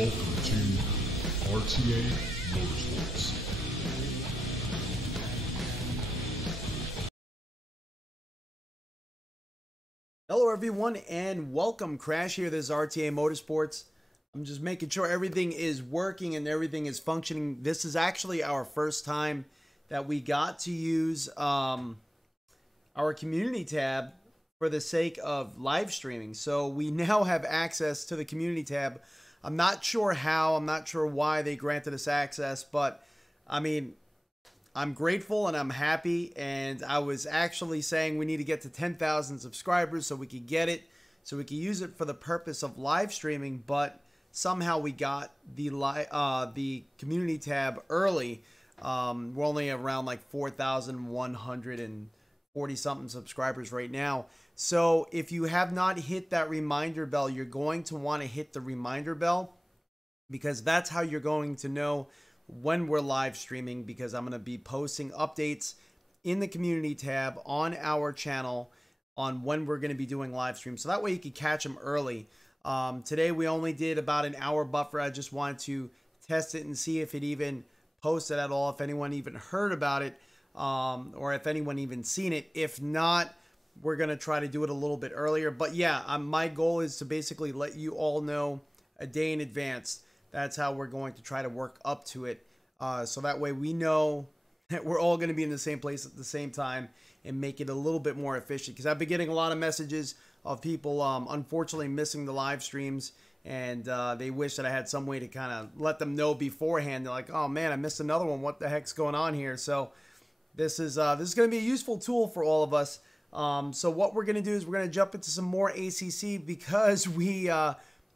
Welcome to RTA Motorsports. Hello everyone and welcome. Crash here. This is RTA Motorsports. I'm just making sure everything is working and everything is functioning. This is actually our first time that we got to use our community tab for the sake of live streaming. So we now have access to the community tab. I'm not sure how, I'm not sure why they granted us access, but I mean, I'm grateful and I'm happy. And I was actually saying we need to get to 10,000 subscribers so we could get it, so we could use it for the purpose of live streaming. But somehow we got the community tab early. We're only around like 4,140 something subscribers right now. So if you have not hit that reminder bell, you're going to want to hit the reminder bell, because that's how you're going to know when we're live streaming, because I'm going to be posting updates in the community tab on our channel on when we're going to be doing live streams. So that way you can catch them early. Today we only did about an hour buffer. I just wanted to test it and see if it even posted at all, if anyone even heard about it, or if anyone even seen it. If not, we're going to try to do it a little bit earlier. But yeah, my goal is to basically let you all know a day in advance. That's how we're going to try to work up to it. So that way we know that we're all going to be in the same place at the same time and make it a little bit more efficient. Because I've been getting a lot of messages of people unfortunately missing the live streams, and they wish that I had some way to kind of let them know beforehand. They're like, oh man, I missed another one. What the heck's going on here? So this is going to be a useful tool for all of us. So what we're going to do is we're going to jump into some more ACC, because we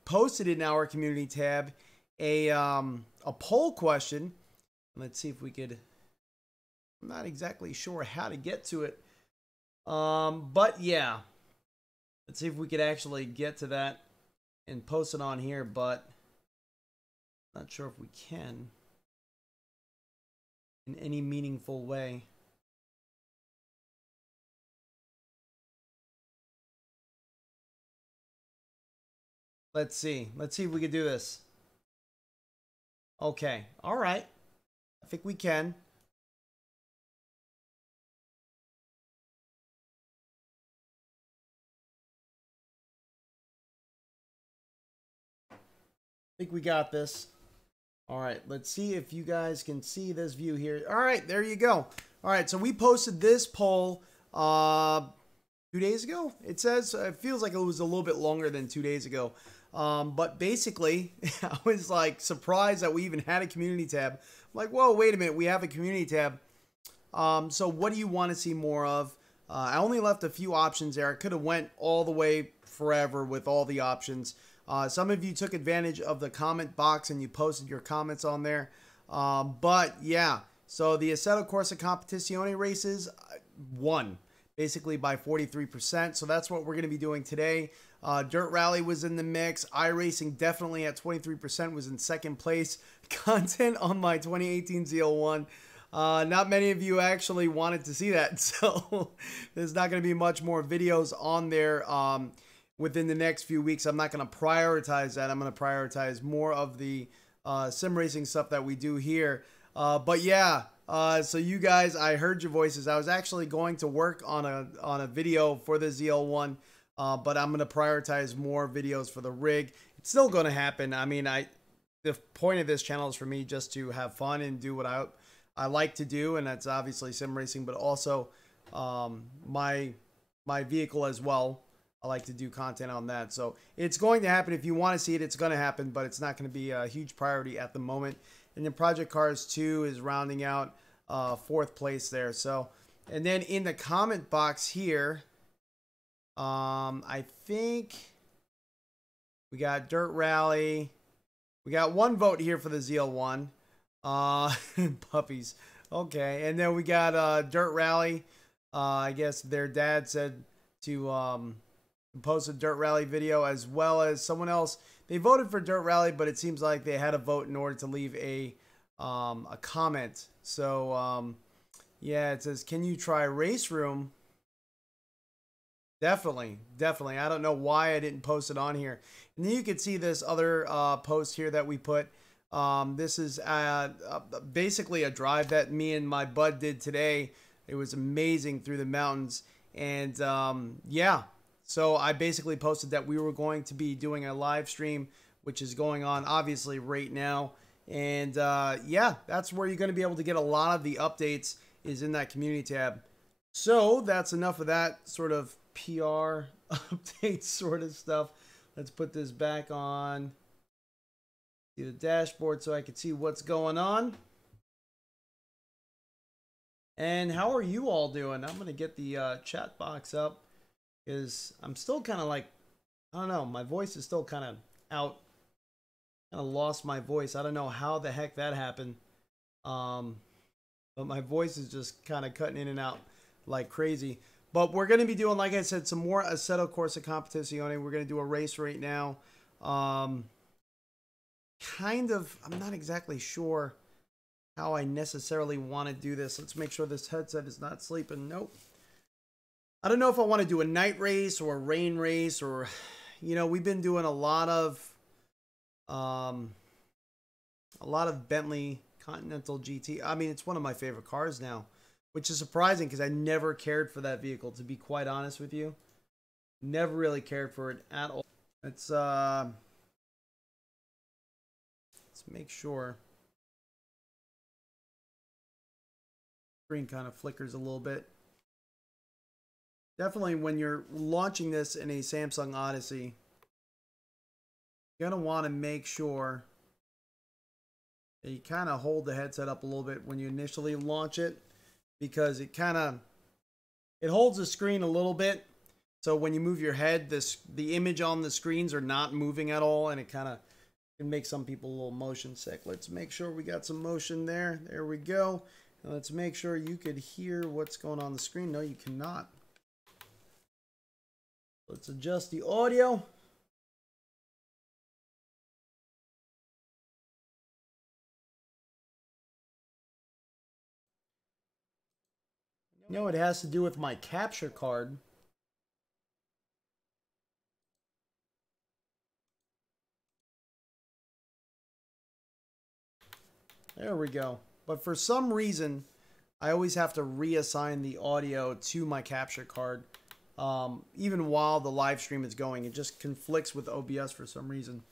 posted in our community tab a poll question. Let's see if we could, I'm not exactly sure how to get to it. But yeah, let's see if we could actually get to that and post it on here, but not sure if we can in any meaningful way. Let's see if we can do this. Okay, all right. I think we can. I think we got this. All right, let's see if you guys can see this view here. All right, there you go. All right, so we posted this poll 2 days ago. It says, it feels like it was a little bit longer than 2 days ago. But basically, I was like surprised that we even had a community tab. I'm like, whoa, wait a minute, we have a community tab. So what do you want to see more of? I only left a few options there. I could have went all the way forever with all the options. Some of you took advantage of the comment box and you posted your comments on there. But yeah, so the Assetto Corsa Competizione races won basically by 43%. So that's what we're going to be doing today. Dirt Rally was in the mix. iRacing definitely at 23% was in second place. Content on my 2018 ZL1. Not many of you actually wanted to see that. So there's not going to be much more videos on there within the next few weeks. I'm not going to prioritize that. I'm going to prioritize more of the sim racing stuff that we do here. But yeah, so you guys, I heard your voices. I was actually going to work on a video for the ZL1. But I'm going to prioritize more videos for the rig. It's still going to happen. I mean, the point of this channel is for me just to have fun and do what I like to do, and that's obviously sim racing, but also my vehicle as well. I like to do content on that. So it's going to happen. If you want to see it, it's going to happen, but it's not going to be a huge priority at the moment. And then Project Cars 2 is rounding out 4th place there. So, and then in the comment box here, I think we got Dirt Rally. We got one vote here for the ZL1. Puppies. Okay. And then we got Dirt Rally. I guess their dad said to post a Dirt Rally video, as well as someone else. They voted for Dirt Rally, but it seems like they had a vote in order to leave a comment. So yeah, it says, can you try Race Room? Definitely, definitely. I don't know why I didn't post it on here. And then you can see this other post here that we put. This is basically a drive that me and my bud did today. It was amazing through the mountains. And yeah, so I basically posted that we were going to be doing a live stream, which is going on obviously right now. And yeah, that's where you're going to be able to get a lot of the updates, is in that community tab. So that's enough of that sort of PR update sort of stuff. Let's put this back on the dashboard so I can see what's going on. And how are you all doing? I'm going to get the chat box up, because I'm still kind of like, I don't know, my voice is still kind of out. Kind of lost my voice. I don't know how the heck that happened. But my voice is just kind of cutting in and out like crazy. But we're going to be doing, like I said, some more Assetto Corsa Competizione. We're going to do a race right now. Kind of, I'm not exactly sure how I necessarily want to do this. Let's make sure this headset is not sleeping. Nope. I don't know if I want to do a night race or a rain race, or, you know, we've been doing a lot of Bentley Continental GT. I mean, it's one of my favorite cars now, which is surprising because I never cared for that vehicle, to be quite honest with you. Never really cared for it at all. Let's make sure. Screen kind of flickers a little bit. Definitely when you're launching this in a Samsung Odyssey, you're going to want to make sure that you kind of hold the headset up a little bit when you initially launch it, because it holds the screen a little bit. So when you move your head, the image on the screens are not moving at all, and it kind of can make some people a little motion sick. Let's make sure we got some motion there. There we go. And let's make sure you could hear what's going on the screen. No, you cannot. Let's adjust the audio. You know, it has to do with my capture card. There we go. But for some reason, I always have to reassign the audio to my capture card. Even while the live stream is going, it just conflicts with OBS for some reason.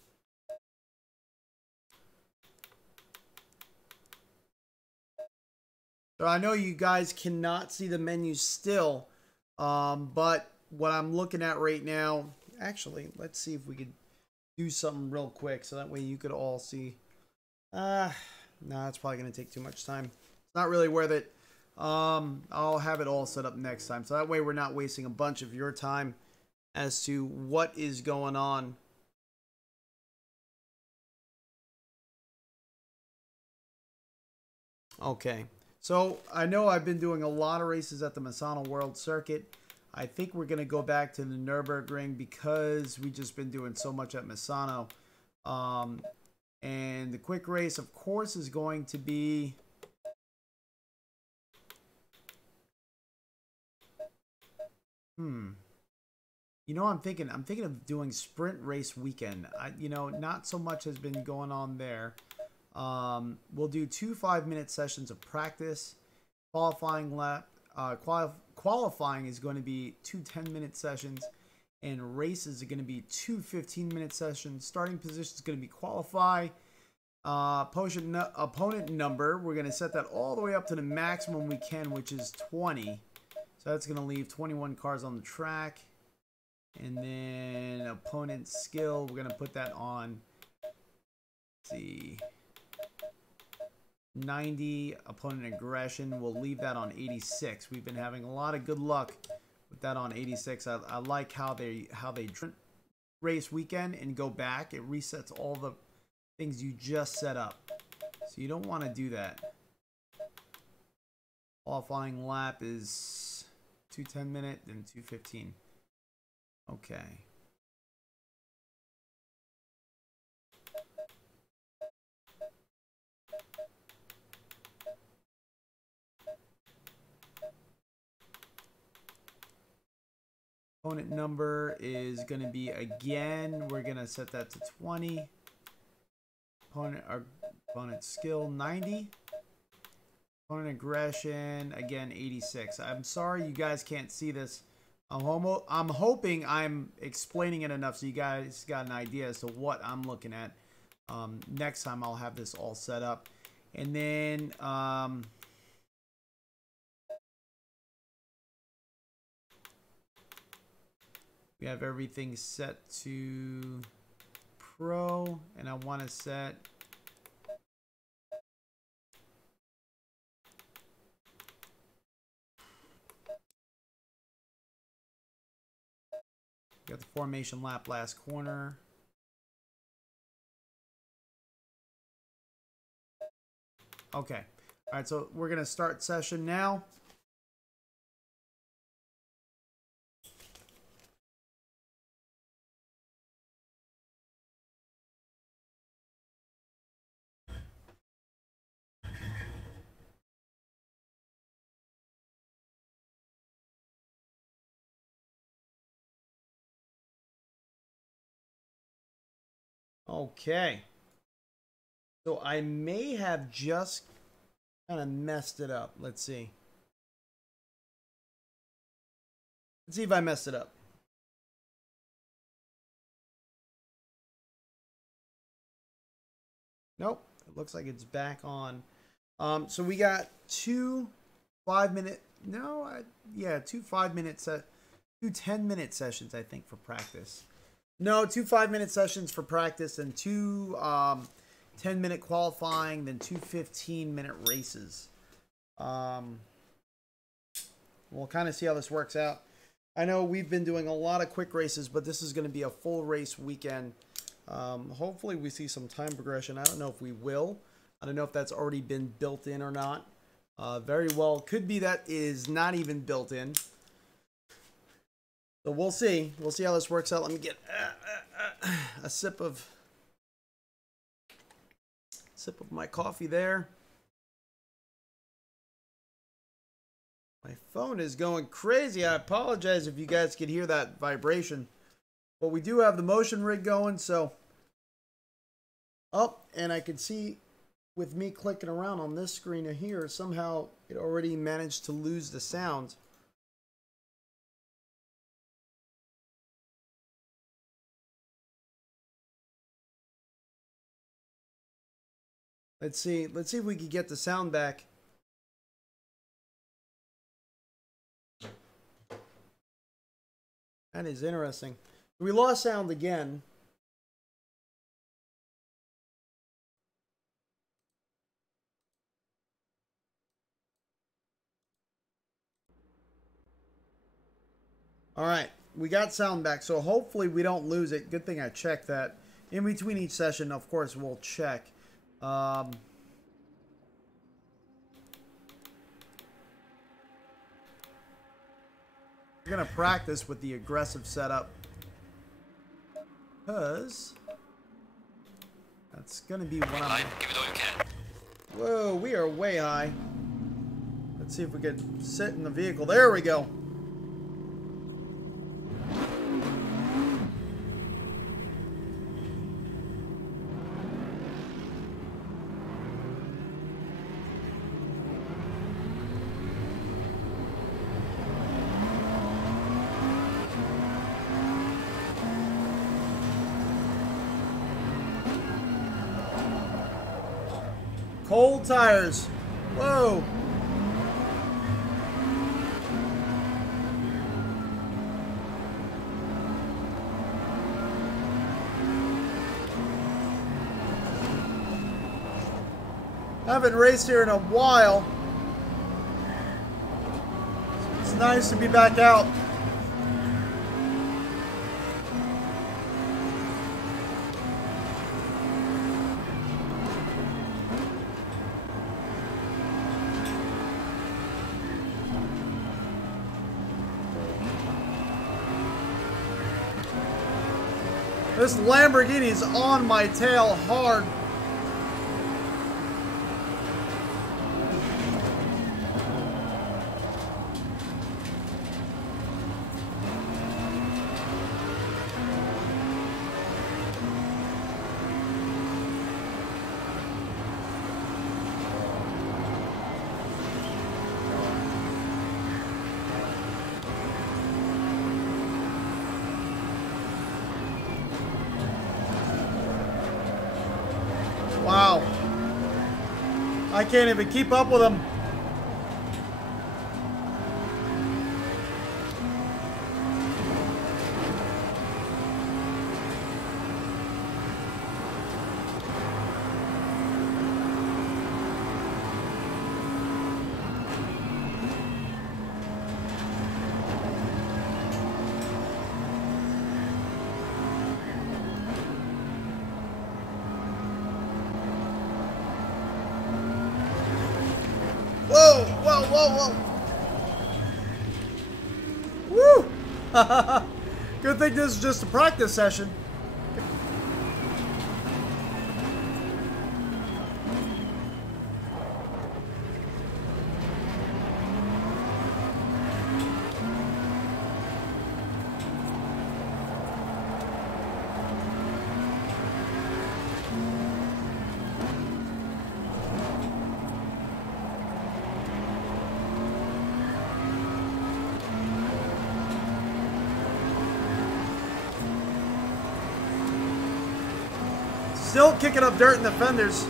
So I know you guys cannot see the menu still, but what I'm looking at right now, actually, let's see if we could do something real quick so that way you could all see. No, it's probably going to take too much time. It's not really worth it. I'll have it all set up next time, so that way we're not wasting a bunch of your time as to what is going on. Okay, so I know I've been doing a lot of races at the Misano World Circuit. I think we're going to go back to the Nürburgring because we've just been doing so much at Misano. And the quick race, of course, is going to be... You know, I'm thinking of doing sprint race weekend. You know, not so much has been going on there. We'll do 2 5-minute sessions of practice. Qualifying is going to be 2 10-minute sessions, and races are going to be 2 15-minute sessions. Starting position is going to be qualify. Opponent number, we're going to set that all the way up to the maximum we can, which is 20. So that's going to leave 21 cars on the track. And then opponent skill, we're going to put that on, let's see, 90. Opponent aggression, we'll leave that on 86. We've been having a lot of good luck with that on 86. I like how they race weekend and go back. It resets all the things you just set up. So you don't want to do that. Qualifying lap is 2 10-minute and 2 15. Okay. Component number is going to be, again, we're going to set that to 20. Component skill 90. Component aggression, again, 86. I'm sorry you guys can't see this. I'm hoping I'm explaining it enough so you guys got an idea as to what I'm looking at. Next time I'll have this all set up. And then we have everything set to Pro, and I want to set got the formation lap last corner. Okay. All right, so we're going to start session now. Okay. So I may have just kind of messed it up. Let's see. Let's see if I messed it up. Nope. It looks like it's back on. So we got two 5-minute, two 10-minute sessions, I think, for practice. No, 2 5-minute sessions for practice and 2 10-minute qualifying, then 2 15-minute races. We'll kind of see how this works out. I know we've been doing a lot of quick races, but this is going to be a full race weekend. Hopefully we see some time progression. I don't know if we will. I don't know if that's already been built in or not. Very well could be that is not even built in. So we'll see. We'll see how this works out. Let me get a sip of my coffee there. My phone is going crazy. I apologize if you guys could hear that vibration. But we do have the motion rig going, so. Oh, and I can see with me clicking around on this screen here, somehow it already managed to lose the sound. Let's see if we can get the sound back. That is interesting. We lost sound again. All right, we got sound back, so hopefully we don't lose it. Good thing I checked that. In between each session, of course, we'll check. We're going to practice with the aggressive setup because that's going to be what I'm... Give it all you can. Whoa, we are way high. Let's see if we can sit in the vehicle. There we go. Cold tires. Whoa. Haven't raced here in a while. It's nice to be back out. This Lamborghini is on my tail hard. I can't even keep up with them. Whoa, whoa, whoa, whoa. Woo! Good thing this is just a practice session. Still kicking up dirt in the fenders.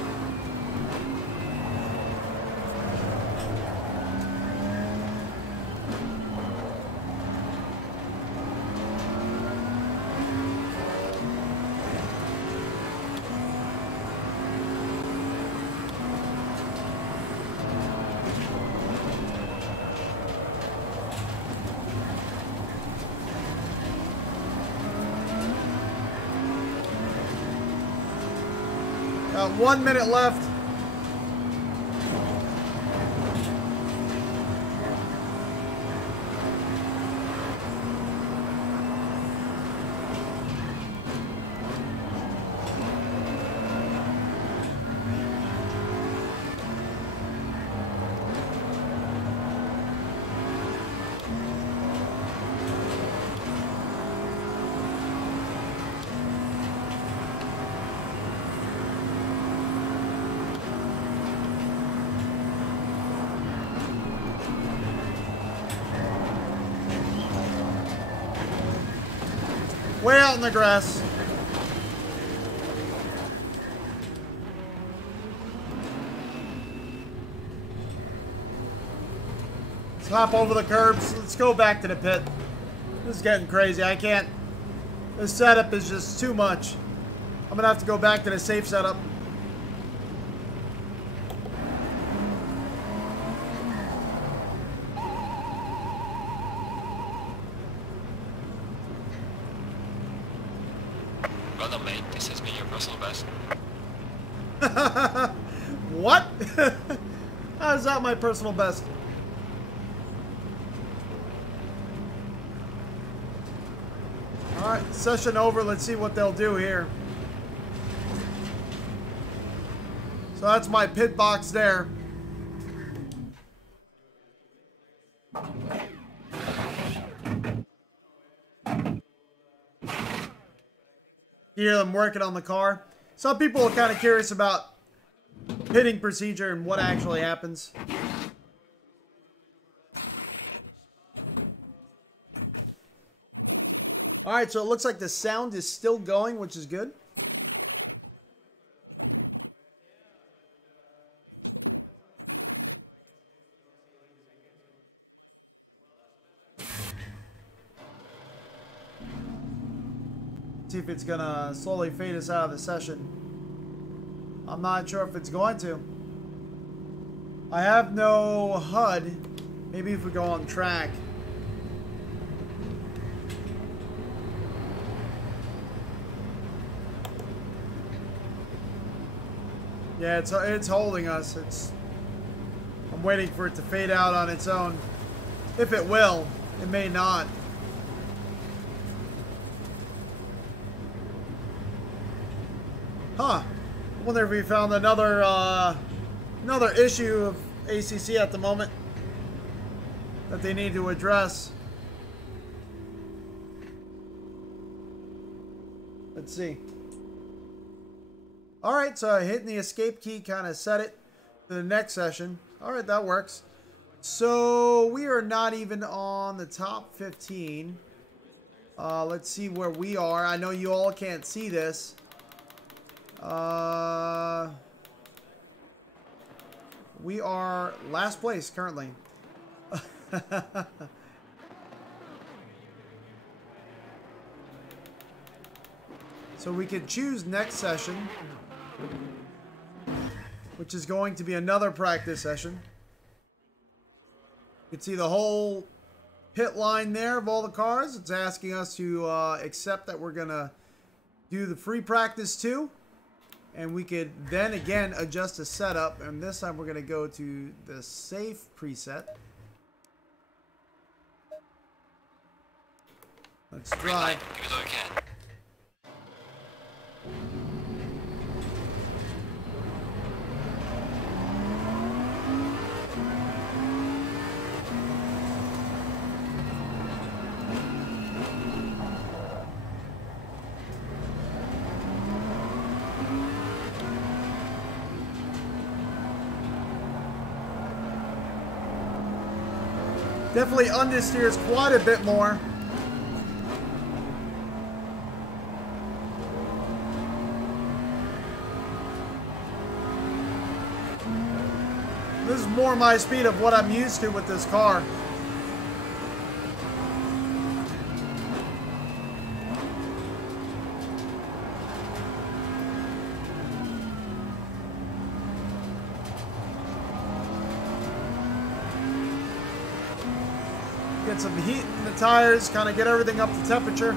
Got 1 minute left. Way out in the grass. Let's hop over the curbs. Let's go back to the pit. This is getting crazy. I can't. This setup is just too much. I'm gonna have to go back to the safe setup. Well done, mate. This has been your personal best. What? How is that my personal best? Alright, session over. Let's see what they'll do here. So that's my pit box there. You hear them working on the car. Some people are kind of curious about pitting procedure and what actually happens. Alright, so it looks like the sound is still going, which is good. See if it's gonna slowly fade us out of the session. I'm not sure if it's going to. I have no HUD. Maybe if we go on track. Yeah, it's holding us. I'm waiting for it to fade out on its own. If it will, it may not. Huh. I wonder if we found another issue of ACC at the moment that they need to address. Let's see. Alright, so hitting the escape key kind of set it to the next session. Alright, that works. So we are not even on the top 15. Let's see where we are. I know you all can't see this. we are last place currently. So we could choose next session, which is going to be another practice session. You can see the whole pit line there of all the cars. It's asking us to accept that we're going to do the free practice too. And we could then again adjust the setup. And this time we're going to go to the safe preset. Let's try. Definitely understeers quite a bit more. This is more my speed of what I'm used to with this car. Get some heat in the tires, kind of get everything up to temperature.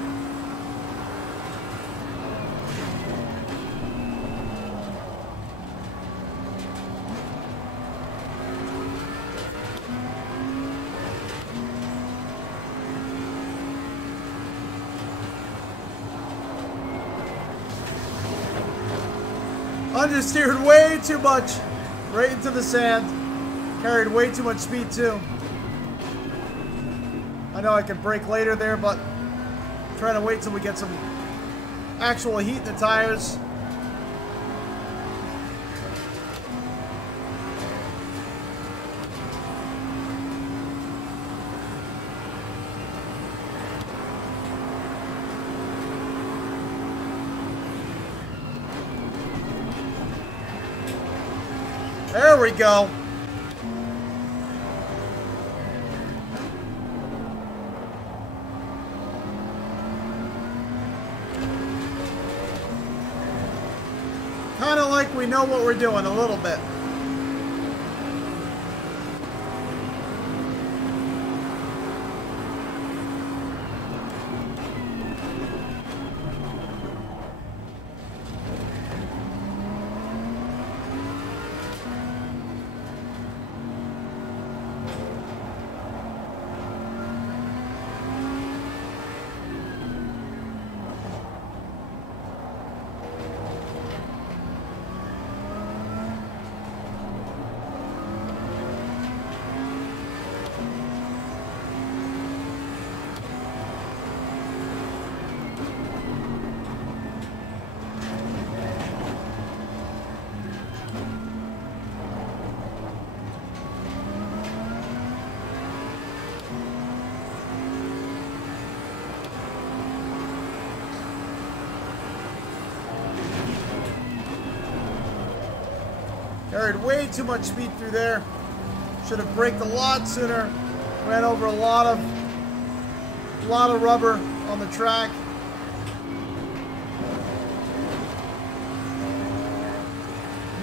Understeered way too much, right into the sand. Carried way too much speed too. I know I can brake later there, but I'm trying to wait till we get some actual heat in the tires. There we go. Kind of like we know what we're doing a little bit. Carried way too much speed through there. Should have braked a lot sooner. Ran over a lot of rubber on the track.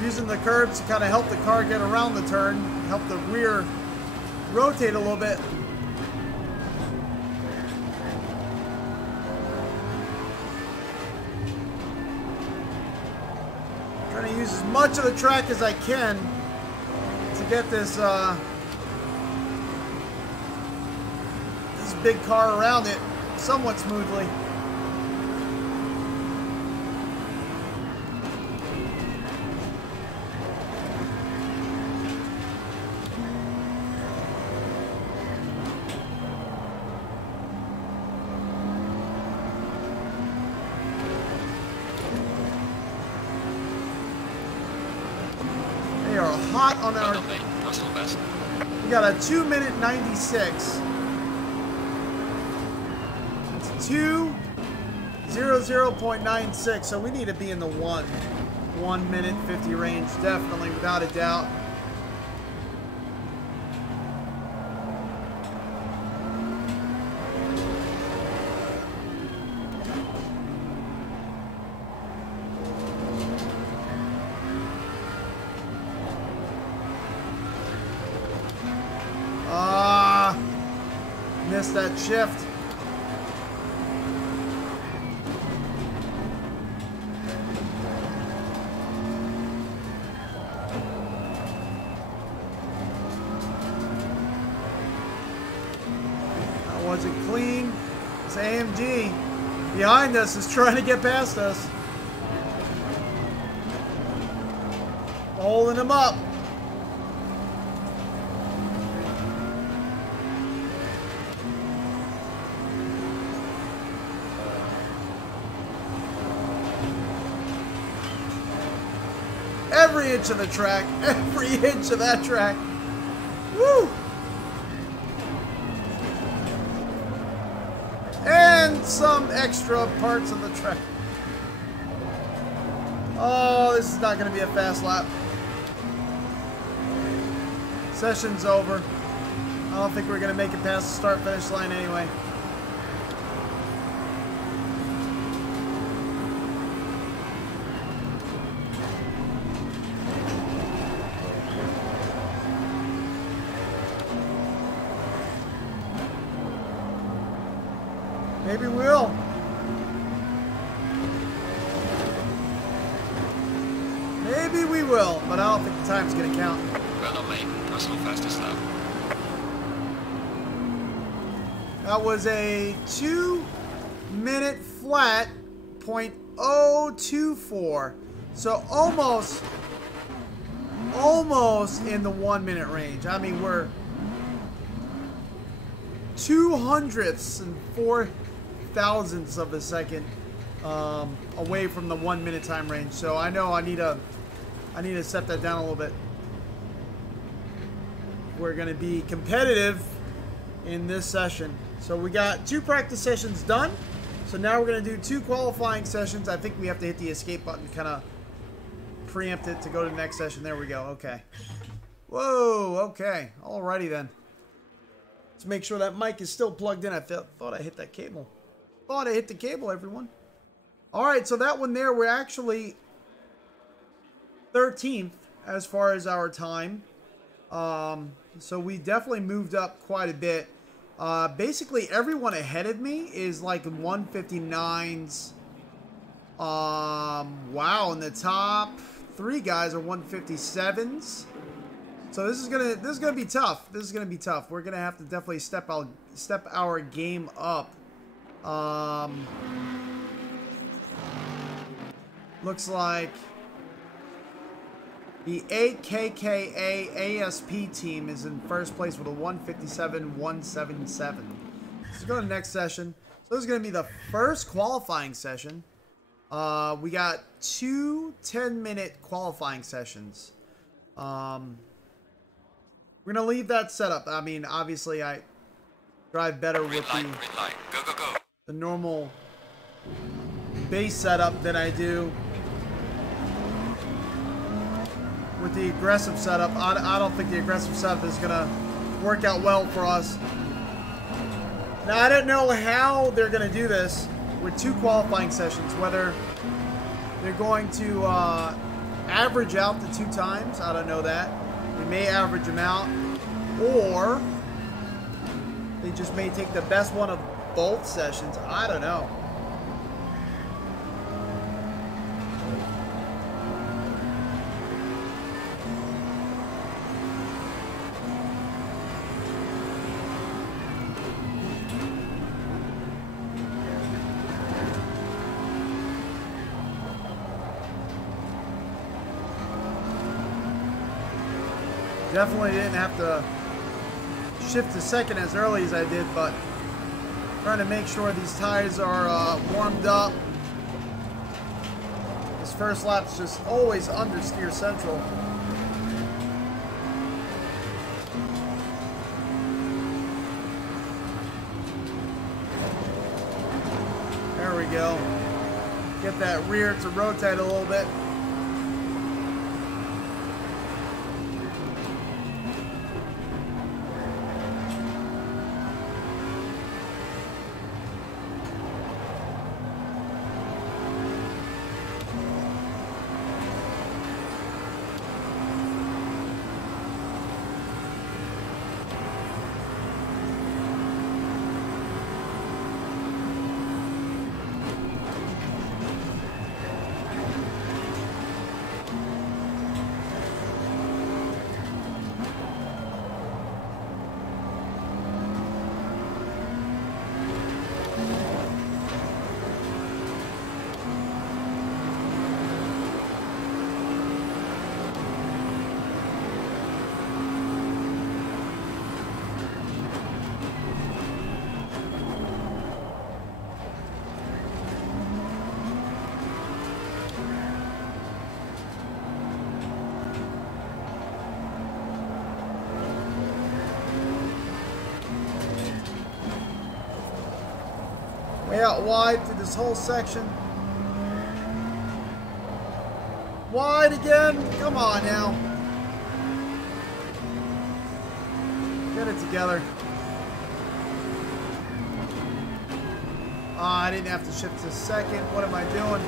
Using the curbs to kind of help the car get around the turn, help the rear rotate a little bit. Trying to use as much of the track as I can to get this this big car around it somewhat smoothly. They are hot on our... We got a 2-minute 96. It's 2:00.96, so we need to be in the 1 minute 50 range, definitely, without a doubt. missed that shift. That wasn't clean. This AMG behind us is trying to get past us. Holding him up. Every inch of the track, every inch of that track. Woo! And some extra parts of the track. Oh, this is not going to be a fast lap. Session's over. I don't think we're going to make it past the start-finish line anyway. Maybe we'll. Maybe we will, but I don't think the time's going to count. Well done, mate. Personal fastest lap. That was a 2-minute flat .024. So almost in the 1 minute range. I mean, we're 200ths and 4,000ths of a second away from the 1 minute time range. So I know I need to set that down a little bit. We're going to be competitive in this session. So we got 2 practice sessions done. So now we're going to do 2 qualifying sessions. I think we have to hit the escape button, kind of preempt it to go to the next session. There we go. Okay. Whoa. Okay. Alrighty then. Let's make sure that mic is still plugged in. I thought I hit that cable. Thought I hit the cable, everyone. Alright, so that one there, we're actually 13th as far as our time. So we definitely moved up quite a bit. Basically, everyone ahead of me is like 159s. Wow, and the top 3 guys are 157s. So this is gonna be tough. This is gonna be tough. We're gonna have to definitely step our game up. Looks like the AKKA ASP team is in first place with a 157.177. Let's go to the next session. So this is going to be the first qualifying session. We got 2 10-minute qualifying sessions. We're going to leave that setup. I mean, obviously, I drive better with the normal base setup than I do with the aggressive setup. I don't think the aggressive setup is going to work out well for us. Now, I don't know how they're going to do this with 2 qualifying sessions, whether they're going to average out the 2 times. I don't know that. They may average them out, or they just may take the best one of both sessions. I don't know. Definitely didn't have to shift to second as early as I did, but trying to make sure these tires are warmed up. This first lap's just always under steer central. There we go. Get that rear to rotate a little bit. Way out wide through this whole section. Wide again. Come on now. Get it together. I didn't have to shift to second. What am I doing?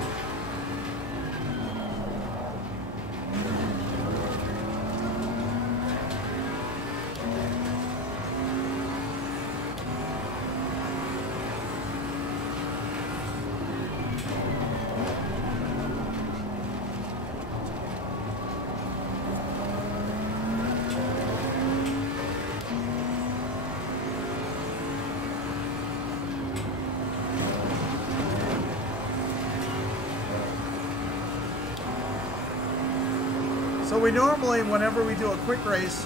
So we normally, whenever we do a quick race,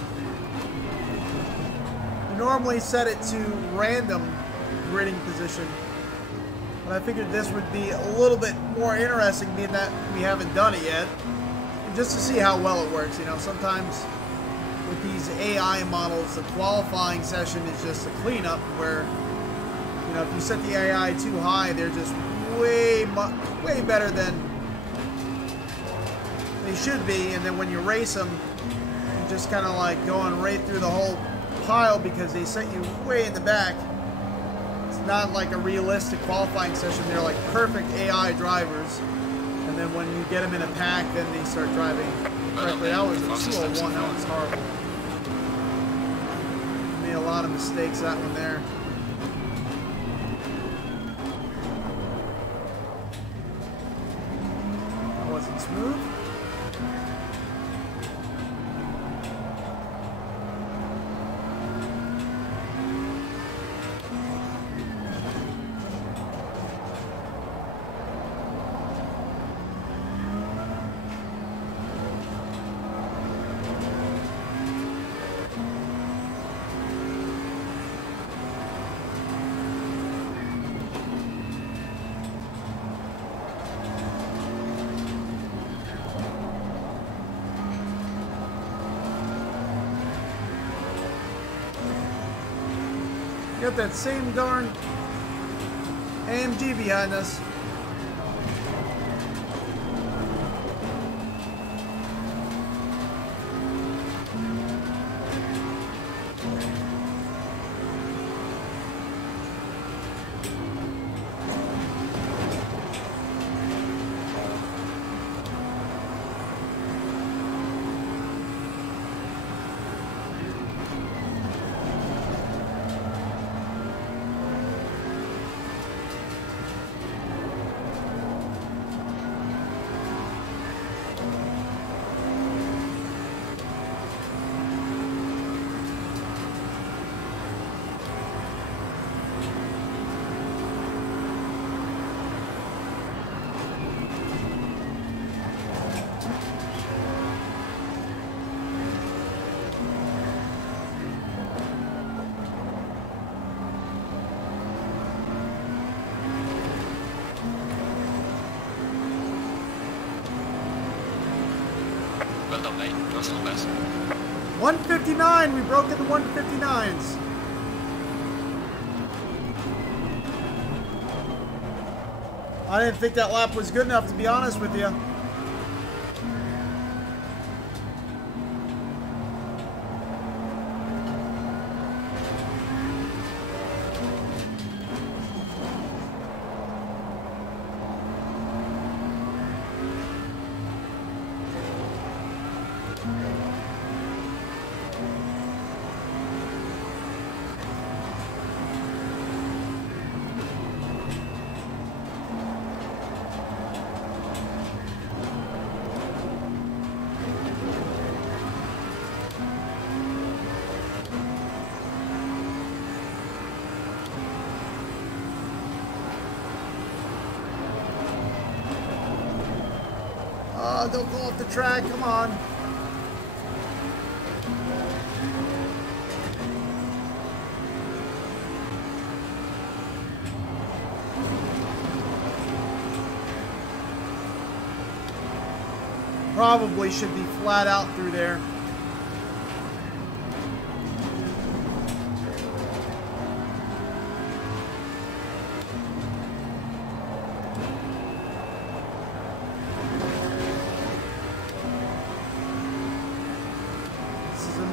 we normally set it to random gridding position. But I figured this would be a little bit more interesting, being that we haven't done it yet. And just to see how well it works, you know, sometimes with these AI models, the qualifying session is just a cleanup where, you know, if you set the AI too high, they're just way better than they should be, and then when you race them, you're just kind of like going right through the whole pile because they set you way in the back. It's not like a realistic qualifying session. They're like perfect AI drivers, and then when you get them in a pack, then they start driving correctly. That was a 201. That was horrible. Made a lot of mistakes that one there. That wasn't smooth. Got that same darn AMG behind us. Well done, mate. That's not best. 159. We broke into 159s. I didn't think that lap was good enough, to be honest with you. Don't go off the track, come on. Probably should be flat out through there.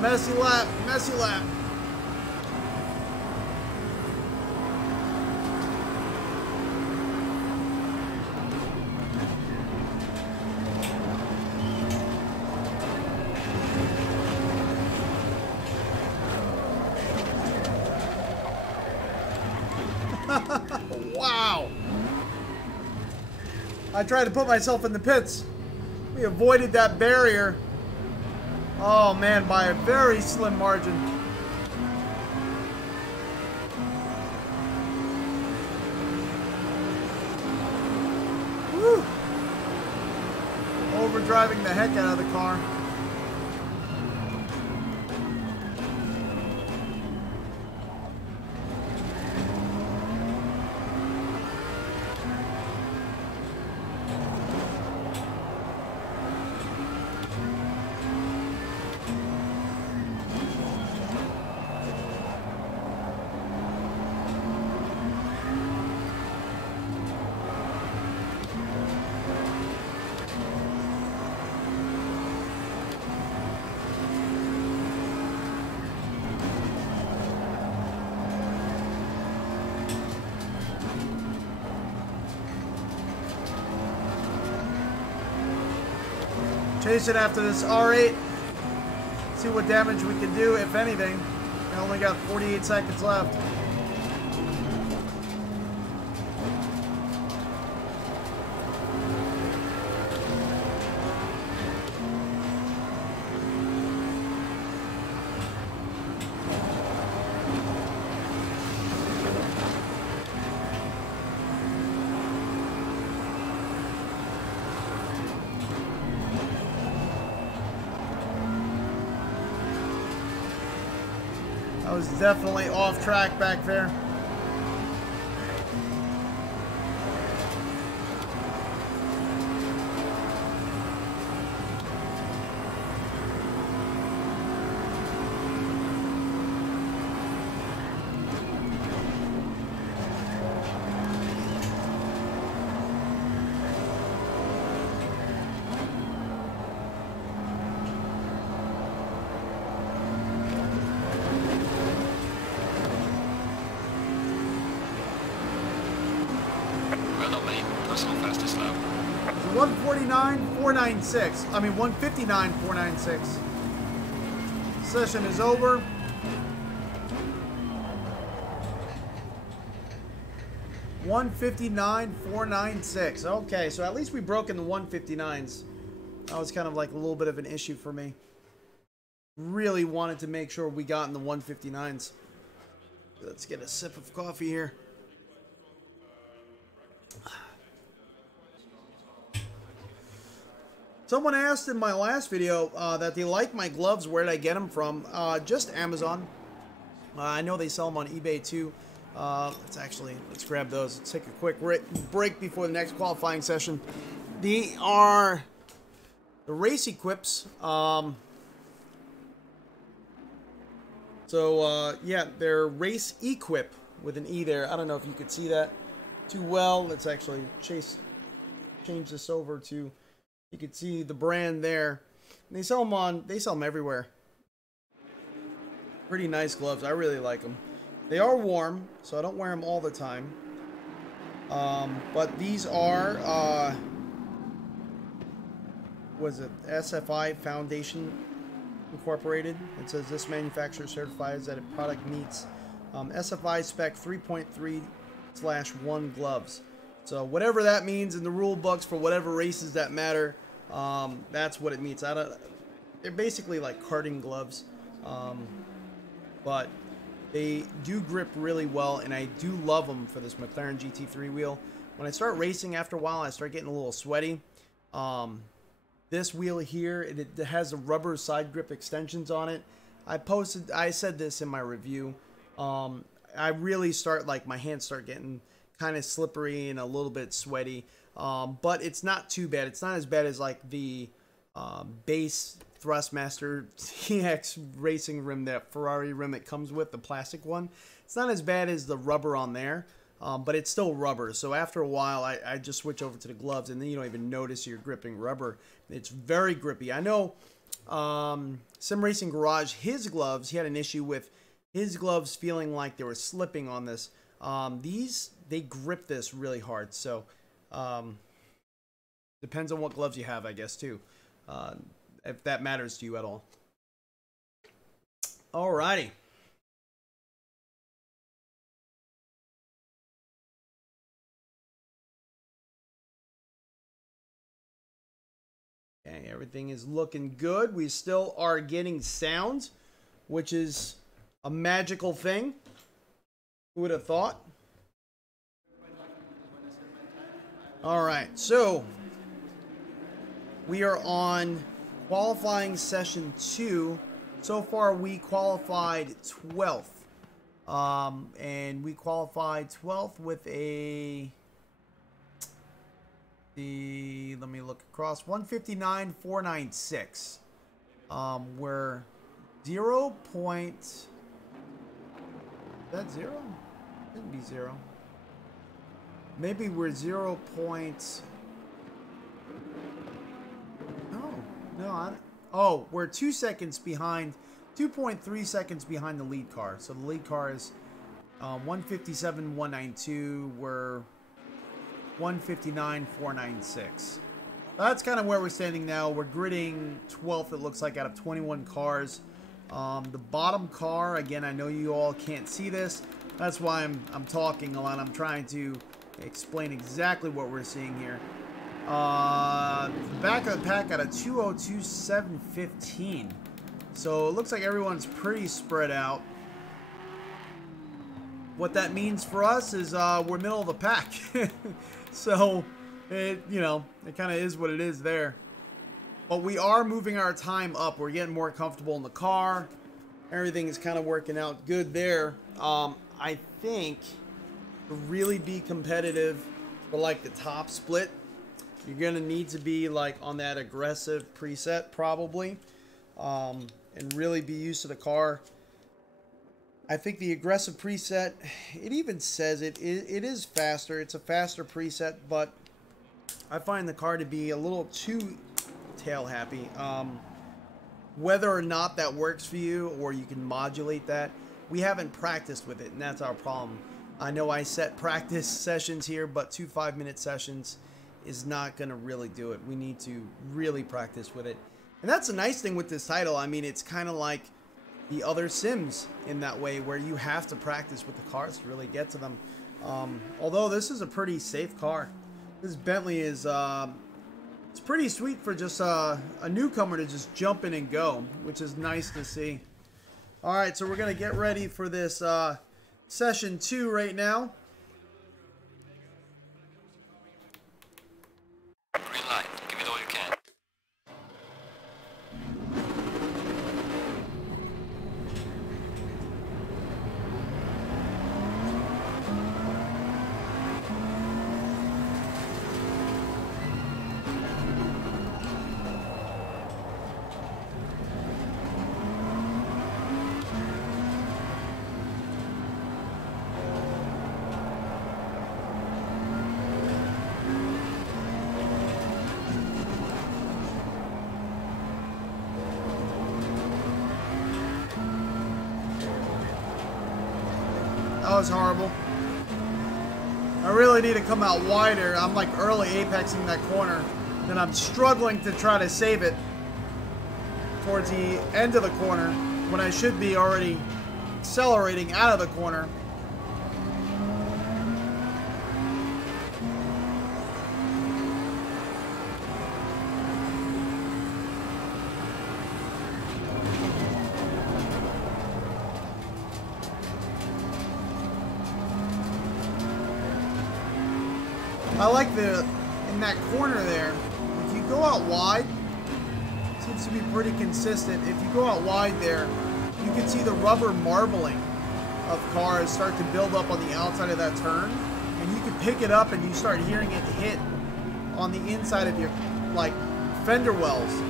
messy lap, messy lap. Wow. I tried to put myself in the pits. We avoided that barrier. Oh man, by a very slim margin. Woo. Overdriving the heck out of the car. Chase it after this R8. See what damage we can do, if anything. We only got 48 seconds left. I was definitely off track back there. personal fastest lap. 149.496. I mean 159.496. Session is over. $159.496. Okay, so at least we broke in the 159s. That was kind of like a little bit of an issue for me. Really wanted to make sure we got in the 159s. Let's get a sip of coffee here. Someone asked in my last video that they like my gloves. Where did I get them from? Just Amazon. I know they sell them on eBay too. Let's grab those. Let's take a quick break before the next qualifying session. They are the race equips. Yeah, they're race equip with an E there. I don't know if you could see that too well. Let's actually change this over to, you can see the brand there. And they sell them everywhere. Pretty nice gloves. I really like them. They are warm, so I don't wear them all the time. But these are, was it SFI Foundation Incorporated? It says this manufacturer certifies that a product meets SFI spec 3.3/1 gloves. So whatever that means in the rule books for whatever races that matter, that's what it means. They're basically like karting gloves, but they do grip really well, and I do love them for this McLaren GT3 wheel. When I start racing, after a while, I start getting a little sweaty. This wheel here, it has the rubber side grip extensions on it. I said this in my review. I really start, like, my hands start getting kind of slippery and a little bit sweaty. But it's not too bad. It's not as bad as, like, the base Thrustmaster TX racing rim, that Ferrari rim it comes with, the plastic one. It's not as bad as the rubber on there, but it's still rubber. So after a while, I just switch over to the gloves, and then you don't even notice you're gripping rubber. It's very grippy. I know Sim Racing Garage, his gloves, he had an issue with his gloves feeling like they were slipping on this. These, they grip this really hard. So, depends on what gloves you have, I guess, too. If that matters to you at all. Alrighty. Okay, everything is looking good. We still are getting sound, which is a magical thing. Who would have thought? Alright, so we are on qualifying session 2. So far we qualified 12th. And we qualified 12th with a... let me look across. 159.496. We're 0. Is that 0? Couldn't be 0. Maybe we're 0. Oh, we're 2 seconds behind. 2.3 seconds behind the lead car. So the lead car is 157.192. We're 159.496. That's kind of where we're standing now. We're gridding 12th, it looks like, out of 21 cars. The bottom car, again, I know you all can't see this. That's why I'm talking a lot. I'm trying to explain exactly what we're seeing here. Back of the pack out of 202.715. So it looks like everyone's pretty spread out. What that means for us is we're middle of the pack. So, it kind of is what it is there. But we are moving our time up. We're getting more comfortable in the car. Everything is kind of working out good there. I think to really be competitive for like the top split, you're going to need to be like on that aggressive preset probably. And really be used to the car. I think the aggressive preset, it even says it is faster. It's a faster preset, but I find the car to be a little too tail happy. Whether or not that works for you or you can modulate that, we haven't practiced with it, and that's our problem. I know I set practice sessions here, but 2 5-minute sessions is not going to really do it. We need to really practice with it. And that's the nice thing with this title. I mean, it's kind of like the other sims in that way, where you have to practice with the cars to really get to them. Although this is a pretty safe car. This Bentley is it's pretty sweet for just a newcomer to just jump in and go, which is nice to see. All right, so we're gonna get ready for this session 2 right now. Green light. Give it all you can. That was horrible. I really need to come out wider. I'm like early apexing that corner. Then I'm struggling to try to save it towards the end of the corner when I should be already accelerating out of the corner. I like in that corner there, if you go out wide, it seems to be pretty consistent. If you go out wide there, you can see the rubber marbling of cars start to build up on the outside of that turn, and you can pick it up and you start hearing it hit on the inside of your like fender wells.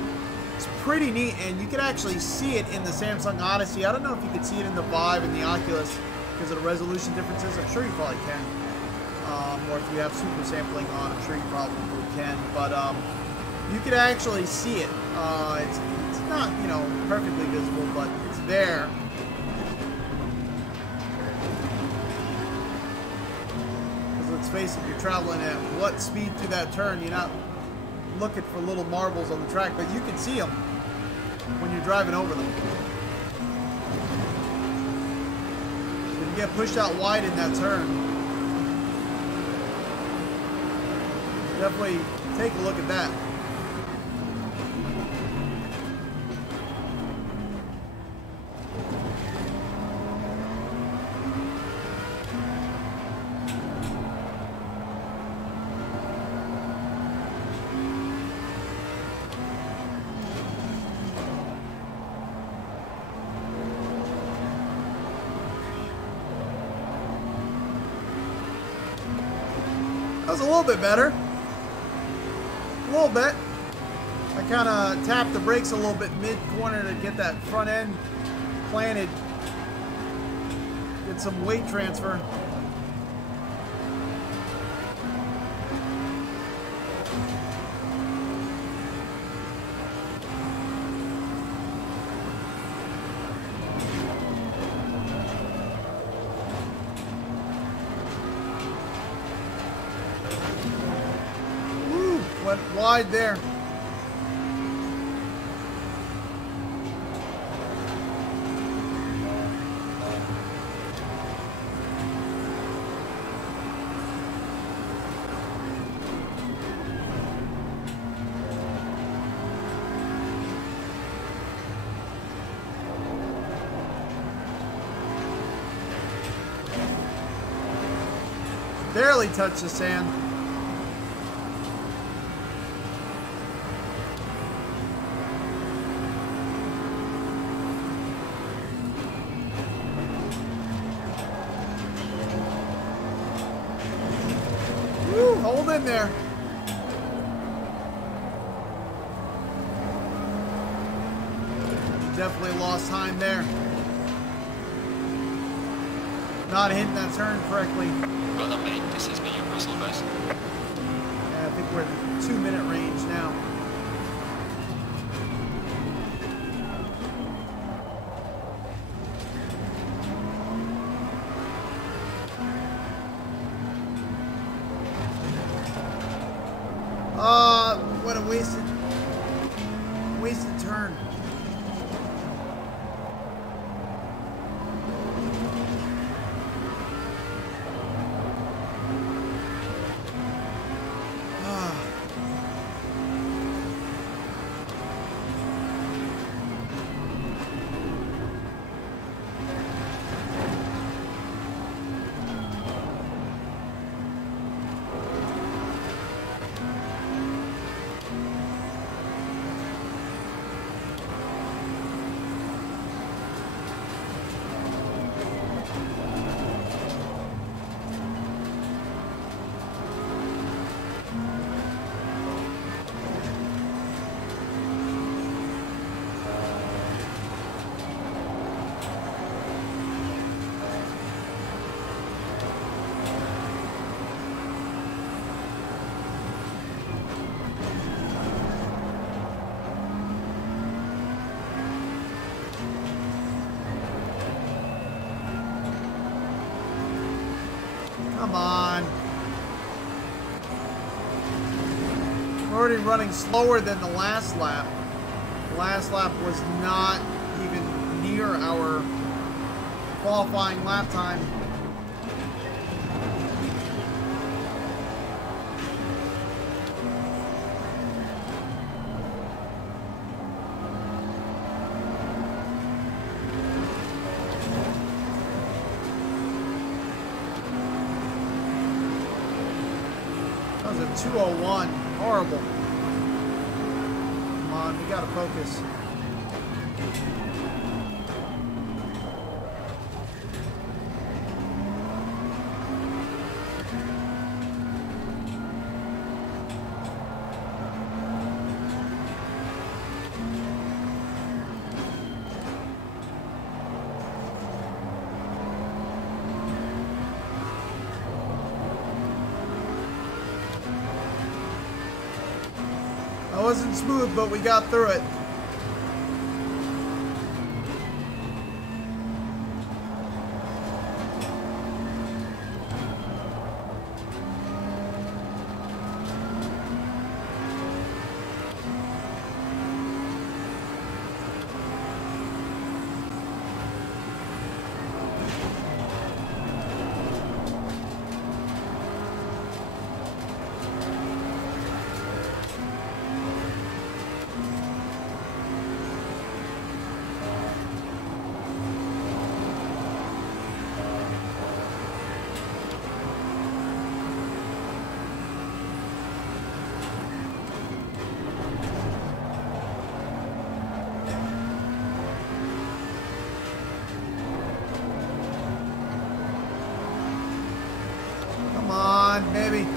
It's pretty neat, and you can actually see it in the Samsung Odyssey. I don't know if you can see it in the Vive and the Oculus because of the resolution differences. I'm sure you probably can. Or if you have super sampling on, I'm sure you probably can. But you can actually see it. It's not, you know, perfectly visible, but it's there. Because let's face it, you're traveling at what speed through that turn? You're not looking for little marbles on the track, but you can see them when you're driving over them. If you get pushed out wide in that turn, definitely take a look at that. That was a little bit better. A little bit. I kind of tapped the brakes a little bit mid-corner to get that front end planted. Get some weight transfer. Went wide there. Barely touched the sand. Hold in there. Definitely lost time there. Not hitting that turn correctly. Well done, mate. This has been your personal best. Yeah, I think we're in the 2-minute range now. What a wasted turn. Come on. We're already running slower than the last lap. The last lap was not even near our qualifying lap time. That was a 2:01. Horrible. Come on, we gotta focus. That wasn't smooth, but we got through it. on, baby.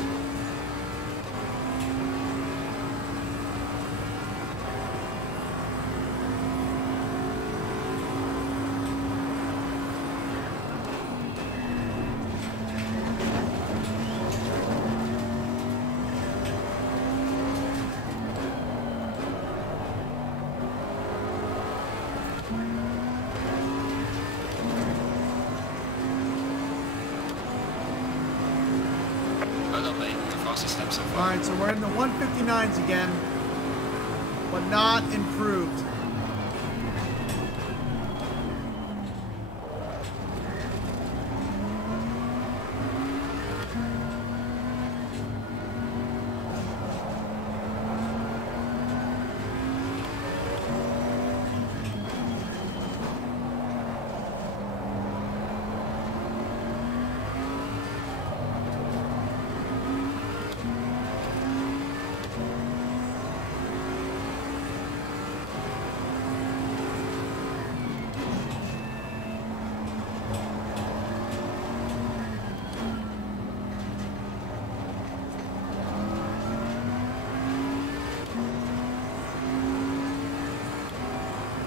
Alright, so we're in the 159s again, but not improved.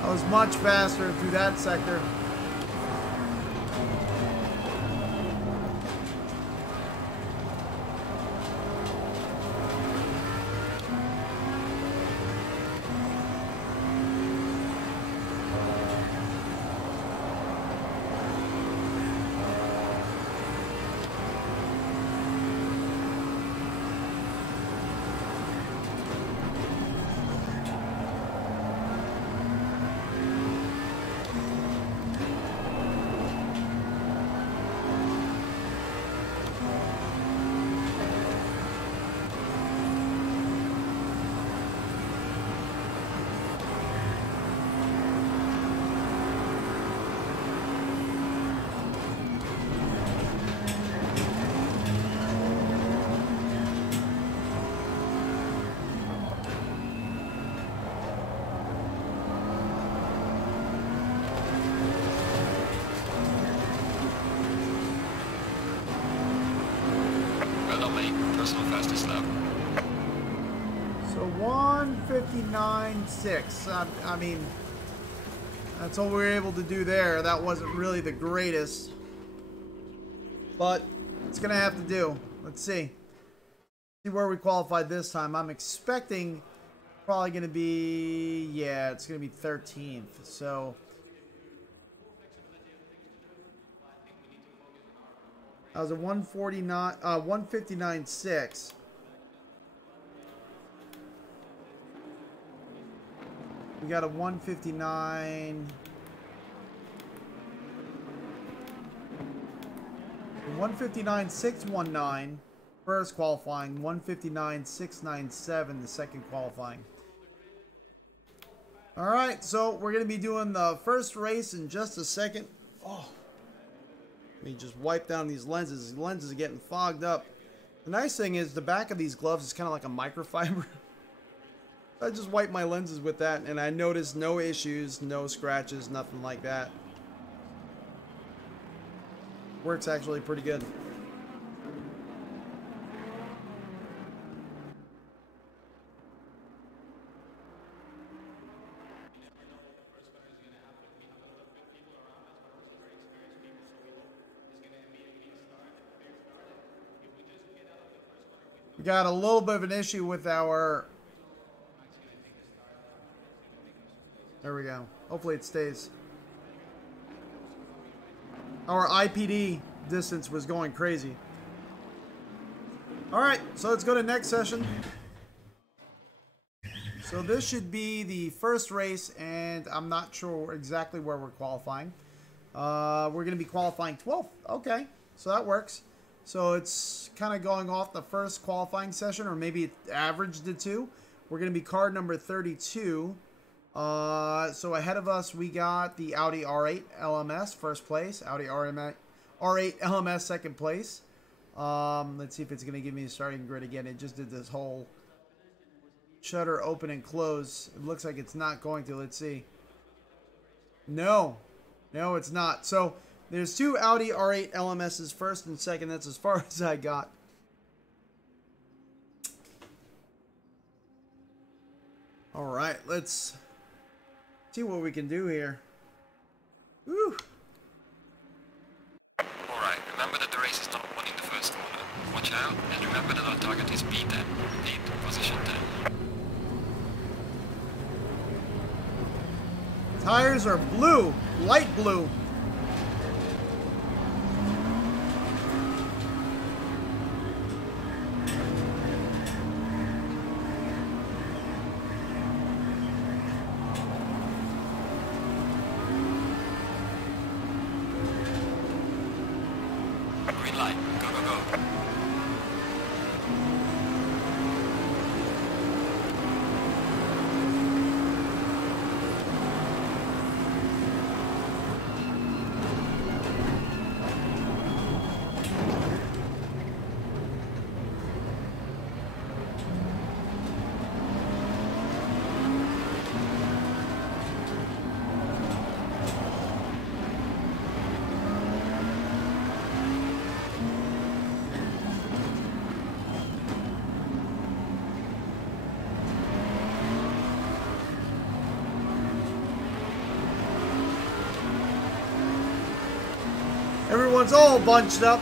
I was much faster through that sector. Fastest lap. So 159.6. I mean, that's all we were able to do there. That wasn't really the greatest, but it's gonna have to do. Let's see where we qualified this time. I'm expecting probably gonna be, yeah, it's gonna be 13th. So I was a 159.6. We got a 159. 159.619 first qualifying. 159.697 the second qualifying. All right, so we're gonna be doing the first race in just a second. Oh. Let me just wipe down these lenses. These lenses are getting fogged up. The nice thing is the back of these gloves is kind of like a microfiber. I just wipe my lenses with that and I noticed no issues, no scratches, nothing like that. Works actually pretty good. We got a little bit of an issue with our... There we go. Hopefully it stays. Our IPD distance was going crazy. Alright, so let's go to next session. So this should be the first race, and I'm not sure exactly where we're qualifying. We're going to be qualifying 12th. Okay, so that works. So it's kind of going off the first qualifying session, or maybe it averaged the two. We're going to be card number 32. So ahead of us, we got the Audi R8 LMS, first place. Audi R8 LMS, second place. Let's see if it's going to give me a starting grid again. It just did this whole shutter open and close. It looks like it's not going to. Let's see. No, it's not. So there's two Audi R8 LMSs, first and second. That's as far as I got. All right, let's see what we can do here. Woo! Alright, remember that the race is not won in the first corner. Watch out, and remember that our target is P10. Repeat, position 10. Tires are blue, light blue. Green light, go, go, go. Everyone's all bunched up.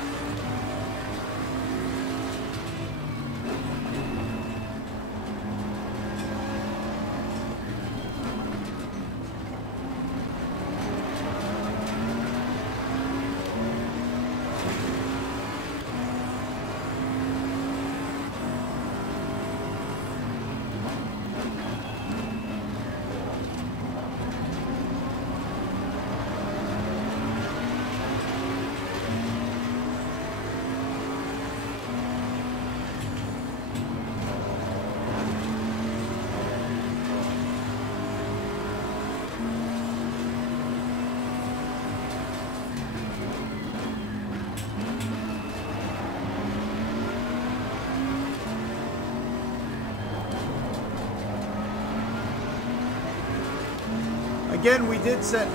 Again, we did set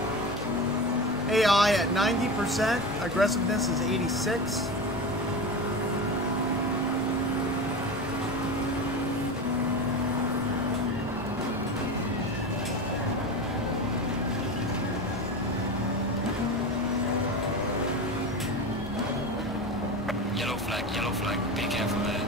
AI at 90%. Aggressiveness is 86. Yellow flag, be careful there.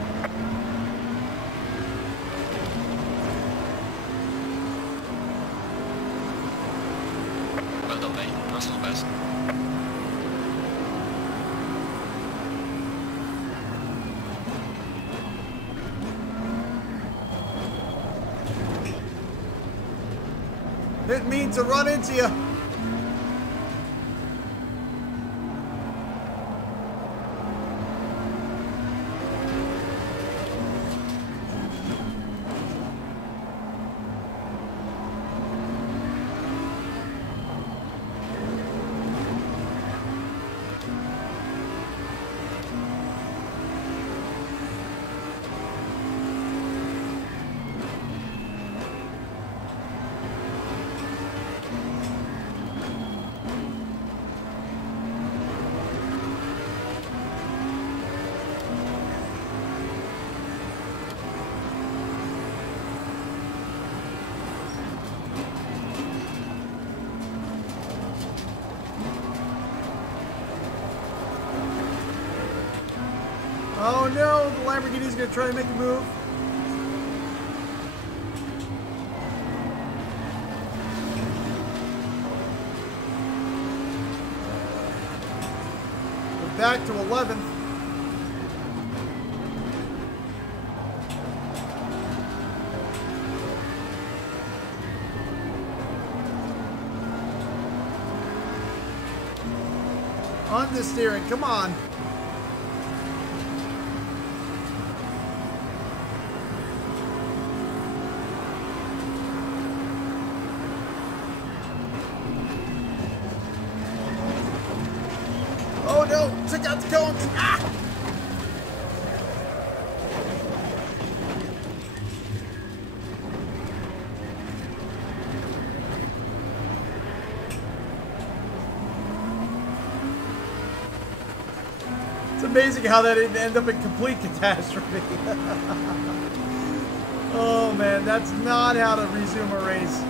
Well done, mate. Personal best. Didn't mean to run into you. Oh no, the Lamborghini's gonna try to make a move. We're back to 11th. On the steering, come on. Oh no! Check out the cones! Ah! It's amazing how that didn't end up in complete catastrophe. Oh man, that's not how to resume a race.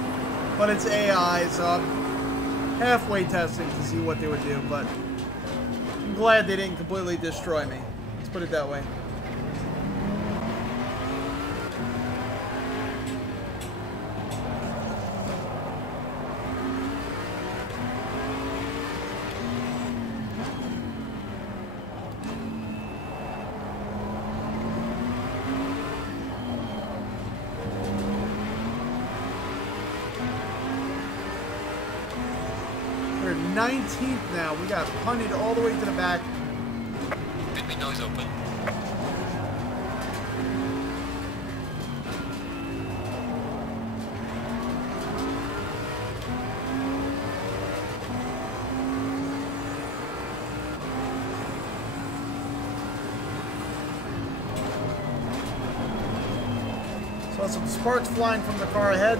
But it's AI, so I'm halfway testing to see what they would do. But I'm glad they didn't completely destroy me. Let's put it that way. We're 19th now. We got punted all the way to the back. Pit window is open. Saw some sparks flying from the car ahead.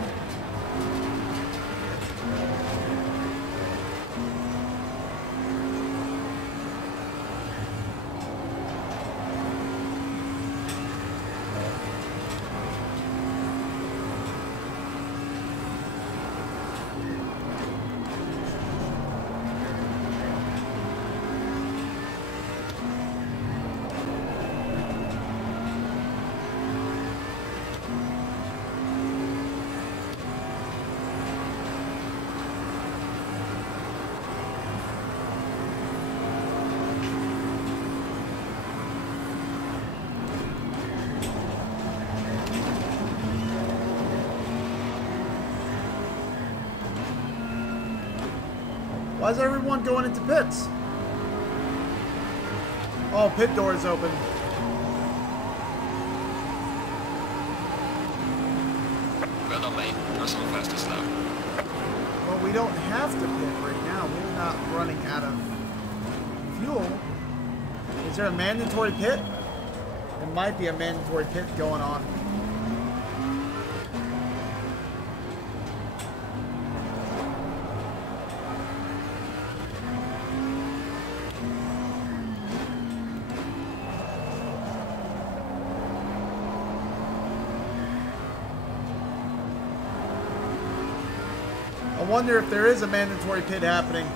Why is everyone going into pits? Oh, pit door is open. Well done, mate. Personal fastest lap. Well, we don't have to pit right now. We're not running out of fuel. Is there a mandatory pit? There might be a mandatory pit going on. I wonder if there is a mandatory pit happening.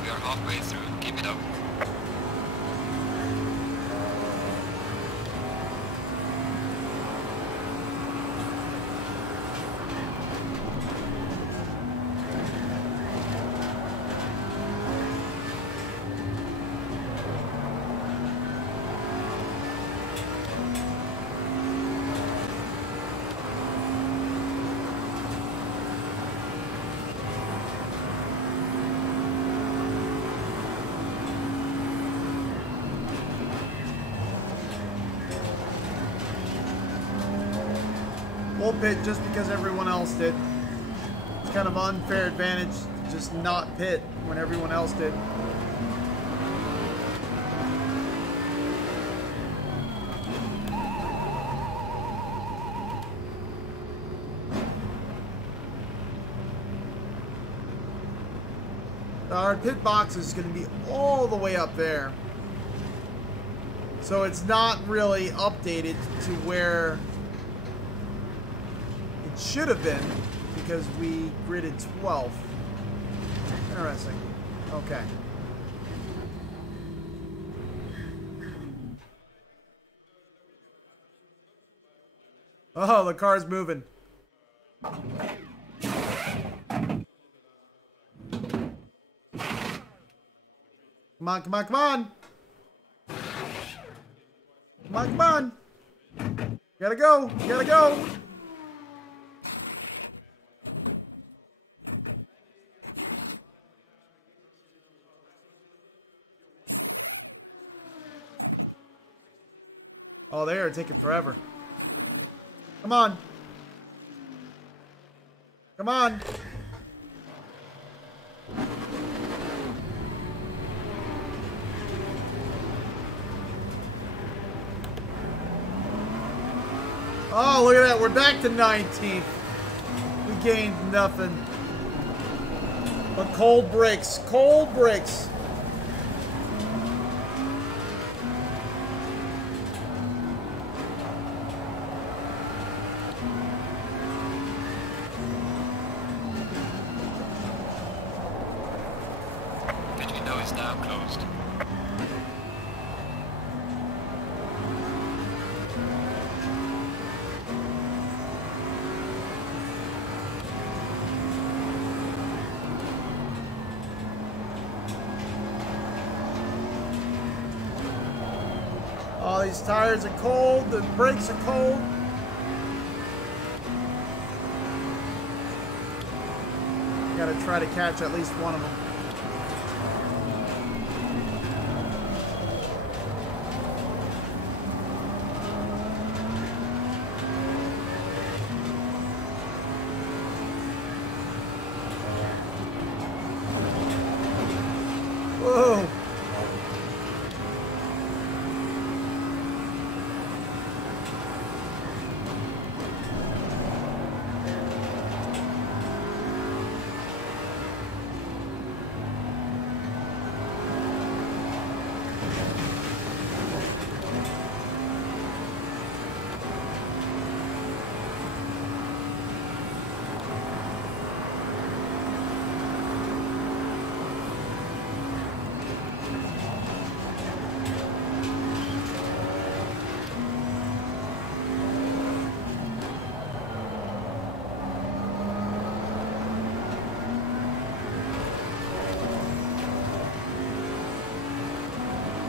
We are halfway through. Keep it up. We'll pit just because everyone else did. It's kind of an unfair advantage to just not pit when everyone else did. Our pit box is going to be all the way up there. So it's not really updated to where it should have been because we gridded 12th. Interesting. Okay. Oh, the car's moving. Come on, come on, come on. Come on, come on. You gotta go. You gotta go. Oh, they are taking forever. Come on. Come on. Oh, look at that. We're back to 19th. We gained nothing. But cold breaks. Cold breaks. Did you know it's now closed? Oh, these tires are cold. The brakes are cold. Gotta try to catch at least one of them. Whoa.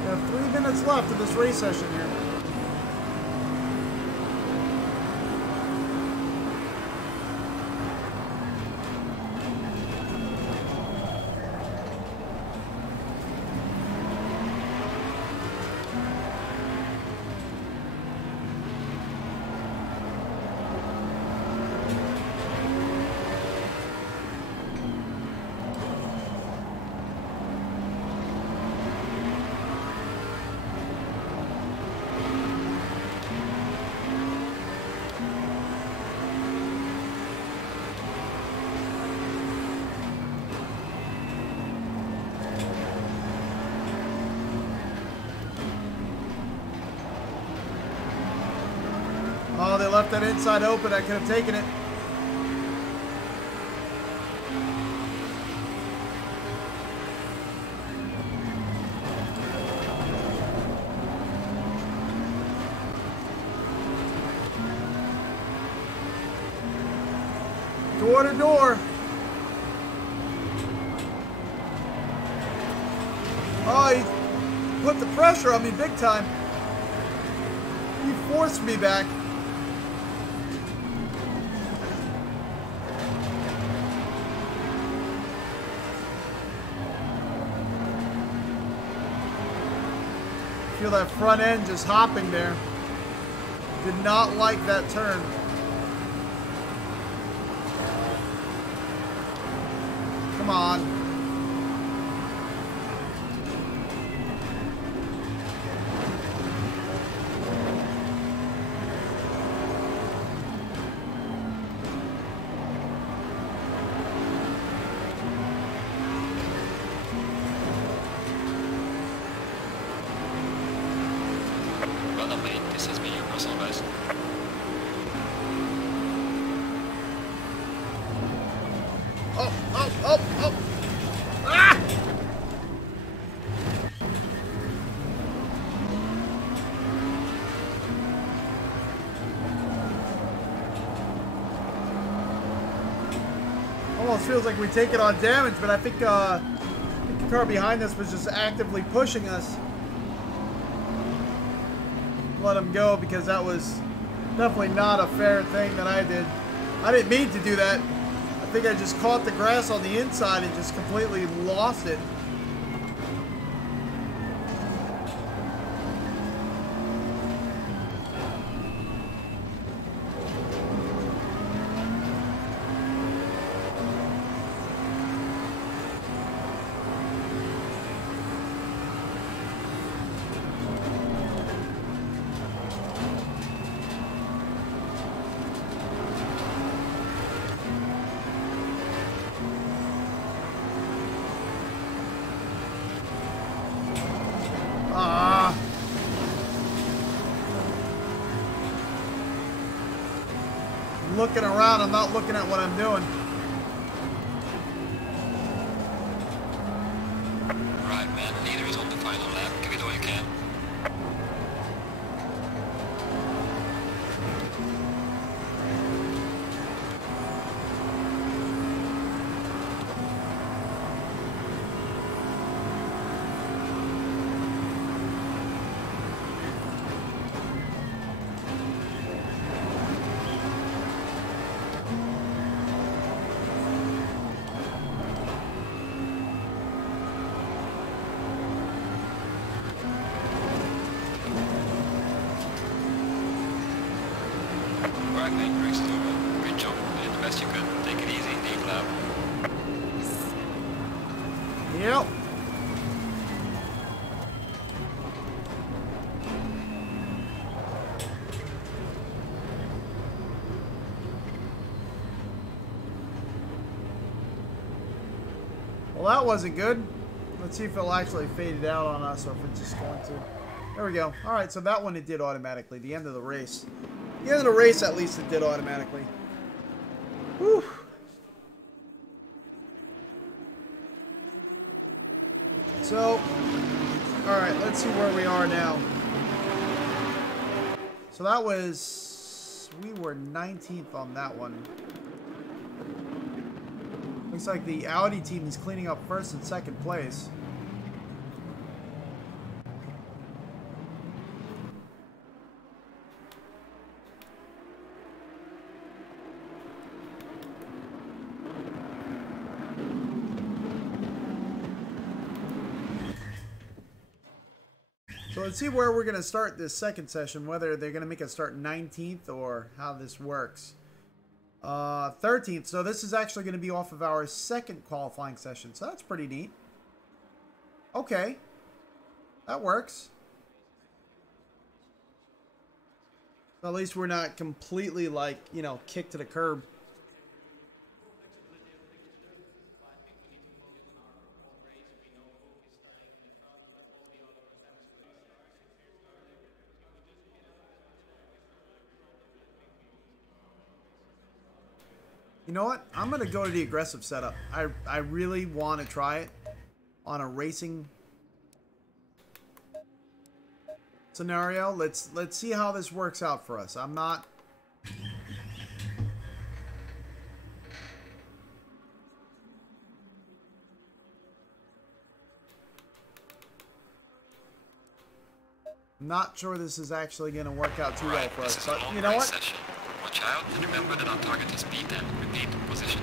We have 3 minutes left of this race session here. Oh, they left that inside open. I could have taken it. Door to door. Oh, he put the pressure on me big time. He forced me back. Feel that front end just hopping there. Did not like that turn. Come on. Brother mate, this has been your personal best. Oh, oh, oh, oh. Ah! Almost feels like we take it on damage, but I think the car behind us was just actively pushing us. Let him go because that was definitely not a fair thing that I did. I didn't mean to do that. I think I just caught the grass on the inside and just completely lost it. looking around. I'm not looking at what I'm doing. Right, man. Leader is on the final lap. Give it all you can. Alright, mate. Race is over. Great job. You did the best you could. Take it easy. Deep lap. Yep. Well, that wasn't good. Let's see if it'll actually fade it out on us or if it's just going to. There we go. All right, so that one it did automatically. The end of the race. The end of the race, at least, it did automatically. Whew. So, all right, let's see where we are now. So that was, we were 19th on that one. Looks like the Audi team is cleaning up first and second place. So let's see where we're going to start this second session, whether they're going to make us start 19th or how this works. 13th. So this is actually going to be off of our second qualifying session. So that's pretty neat. Okay. That works. At least we're not completely, like, you know, kicked to the curb. You know what? I'm going to go to the aggressive setup. I really want to try it on a racing scenario. Let's see how this works out for us. I'm not sure this is actually going to work out too well for us. But you know what? Watch out and remember that our target is B10. Repeat, position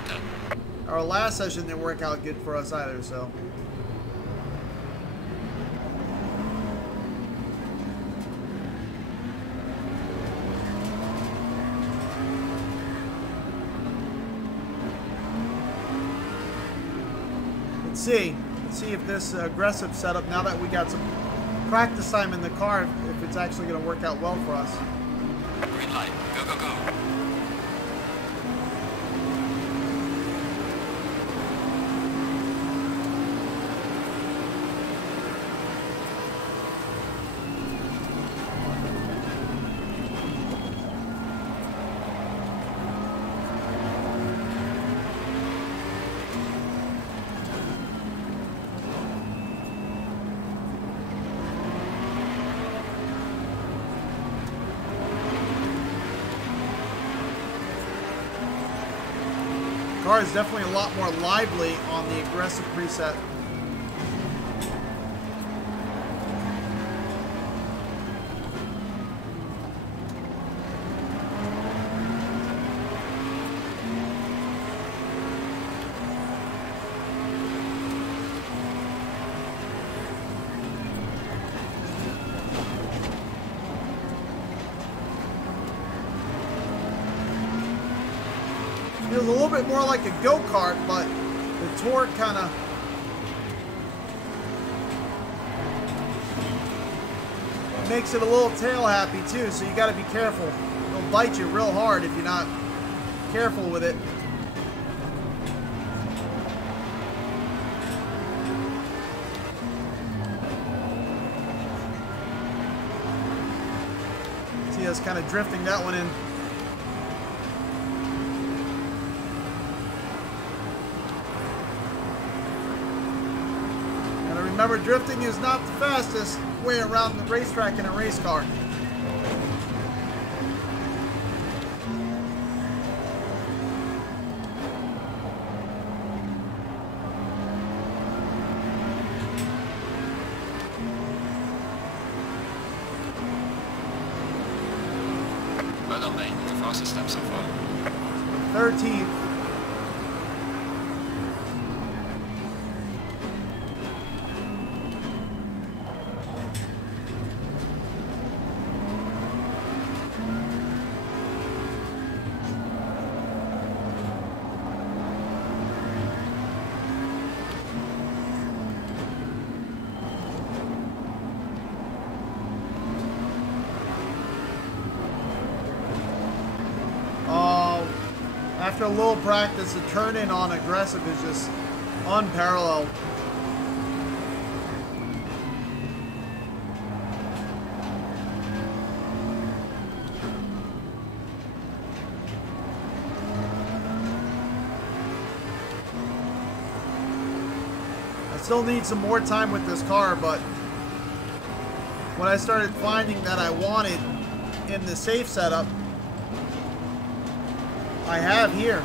10. Our last session didn't work out good for us either, so. Let's see if this aggressive setup, now that we got some practice time in the car, if it's actually going to work out well for us. Green light. Go, go, go. Car is definitely a lot more lively on the aggressive preset. Feels a little bit more like a go-kart, but the torque kind of makes it a little tail happy too, so you got to be careful. It'll bite you real hard if you're not careful with it. See us kind of drifting that one in. Remember, drifting is not the fastest way around the racetrack in a race car. Well done, mate. The fastest step so far. 13th. After a little practice, the turn in on aggressive is just unparalleled. I still need some more time with this car, but when I started finding that I wanted in the safe setup, I have here.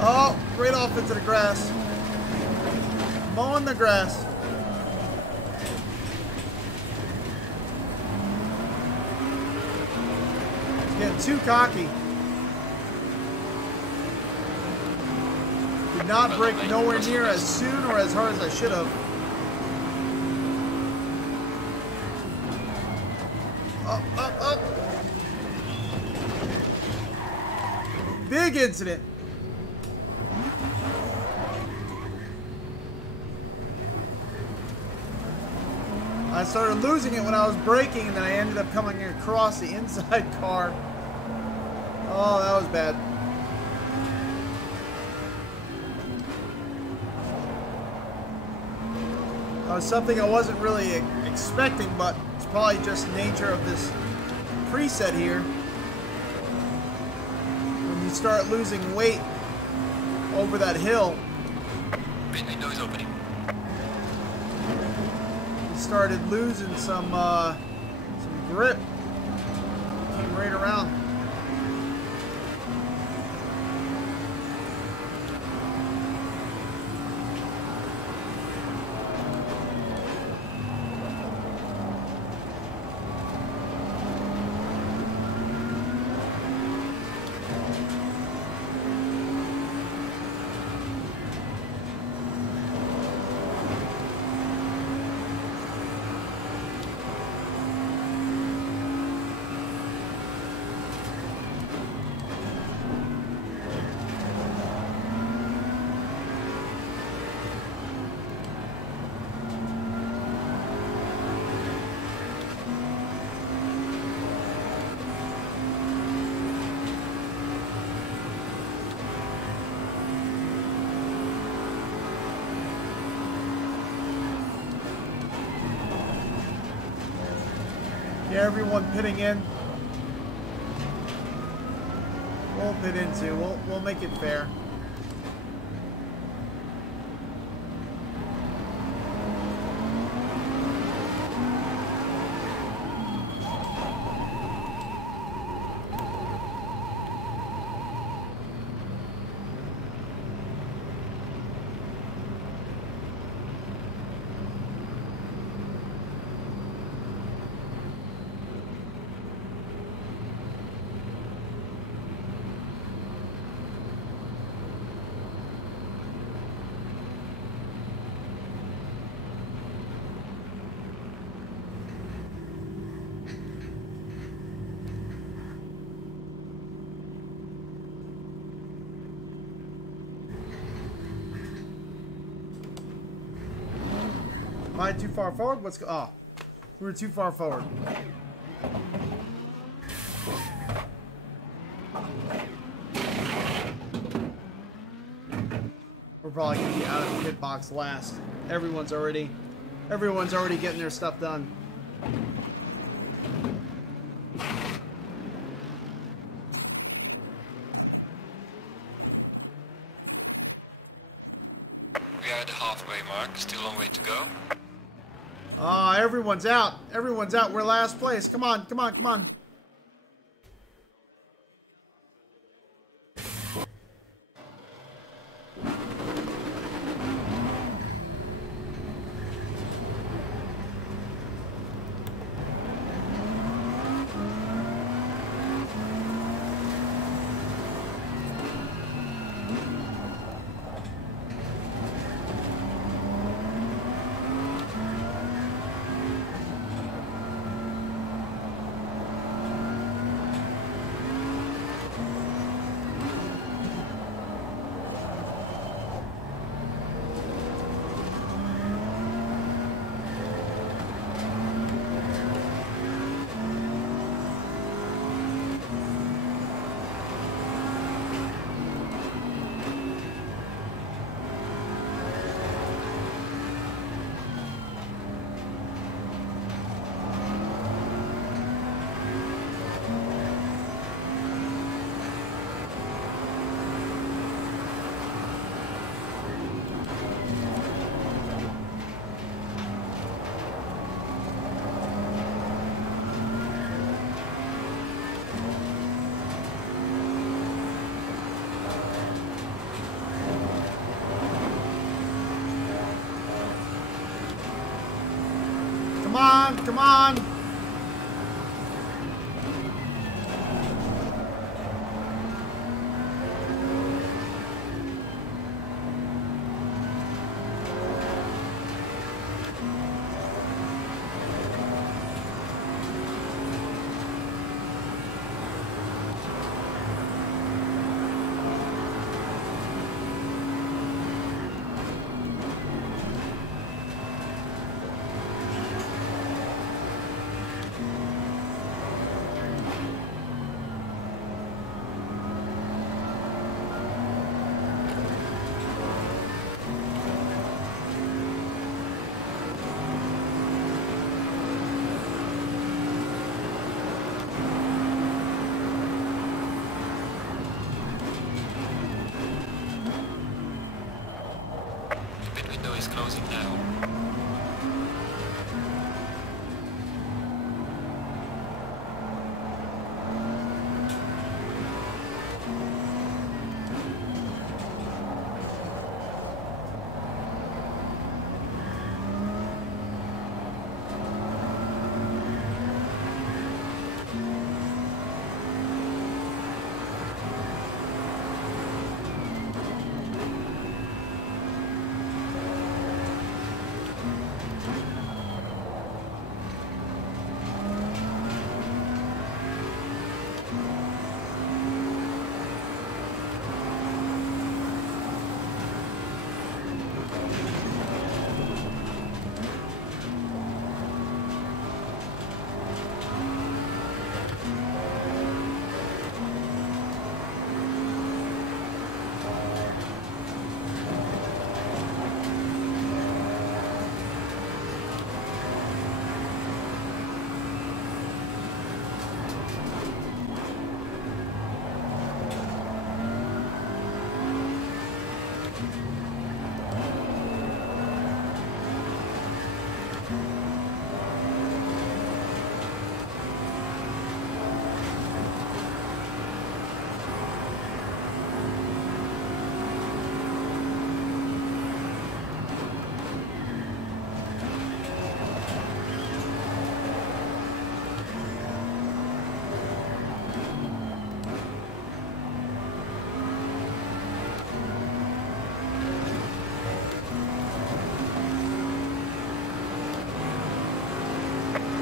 Oh, right off into the grass. Mowing the grass. It's getting too cocky. Did not brake nowhere near as soon or as hard as I should have. Up, up, up. Big incident. I started losing it when I was braking, and then I ended up coming across the inside car. Oh, that was bad. That was something I wasn't really expecting, but it's probably just nature of this preset here. When you start losing weight over that hill. Midnight noise opening. Started losing some grip. Came right around. Yeah, everyone pitting in. We'll pit in too. We'll make it fair. Am I too far forward? What's oh, we were too far forward. We're probably gonna be out of the pit box last. Everyone's already getting their stuff done. We are at the halfway mark, still a long way to go. Everyone's out. Everyone's out. We're last place. Come on, come on, come on. Come on, come on. Closing now.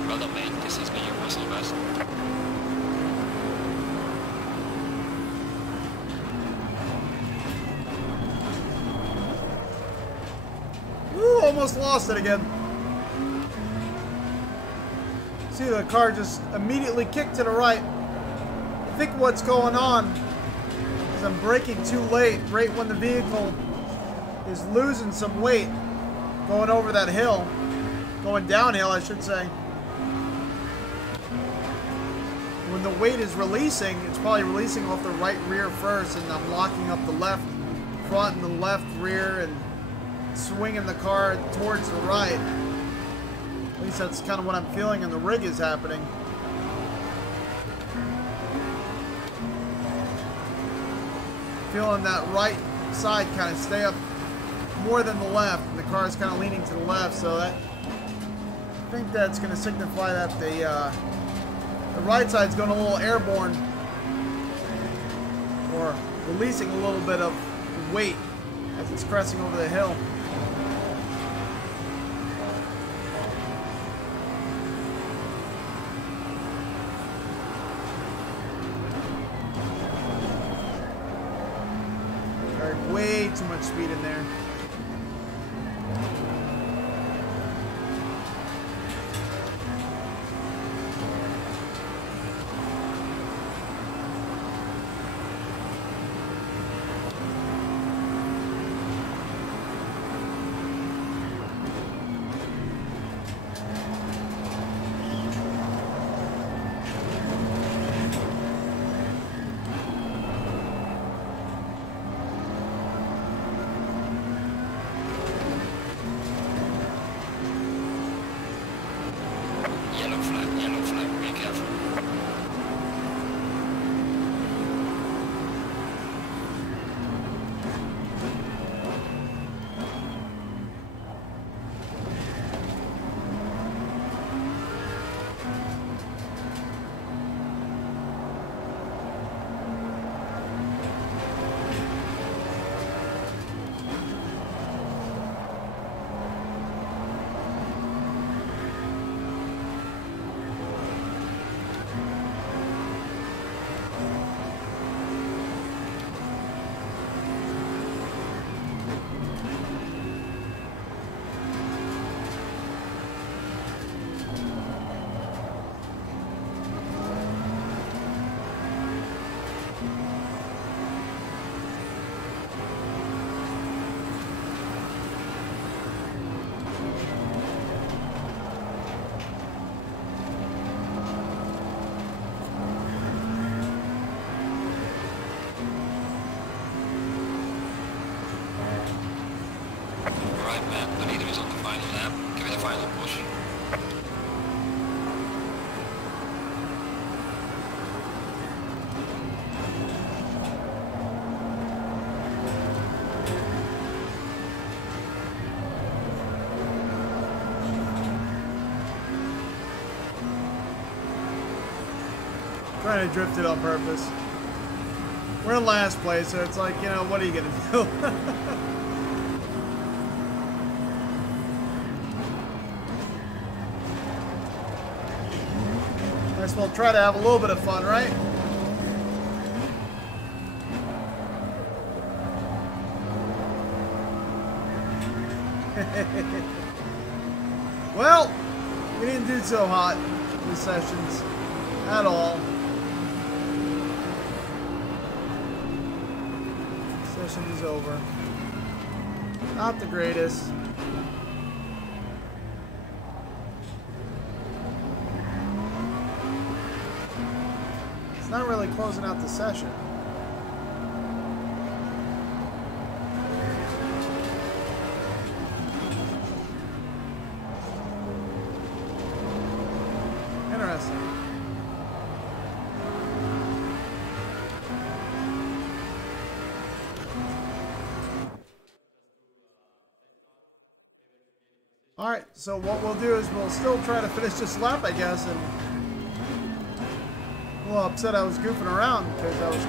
Well done, mate. This has been your personal best. Woo, almost lost it again. See, the car just immediately kicked to the right. I think what's going on is I'm braking too late, right when the vehicle is losing some weight going over that hill. Going downhill, I should say. When the weight is releasing, it's probably releasing off the right rear first, and I'm locking up the left front and the left rear and swinging the car towards the right. At least that's kind of what I'm feeling, and the rig is happening. Feeling that right side kind of stay up more than the left, and the car is kind of leaning to the left, so that I think that's going to signify that the right side's going a little airborne, or releasing a little bit of weight as it's crashing over the hill. Carried way too much speed in there. Yellow flag, be careful. Alright man, the leader is on the final lap. Give it a final push. Trying to drift it on purpose. We're in last place, so it's like, you know, what are you gonna do? Might as well try to have a little bit of fun, right? Well, we didn't do so hot in the sessions at all. Session is over. Not the greatest. It's not really closing out the session. Interesting. Alright, so what we'll do is we'll still try to finish this lap, I guess, and a little upset I was goofing around because I was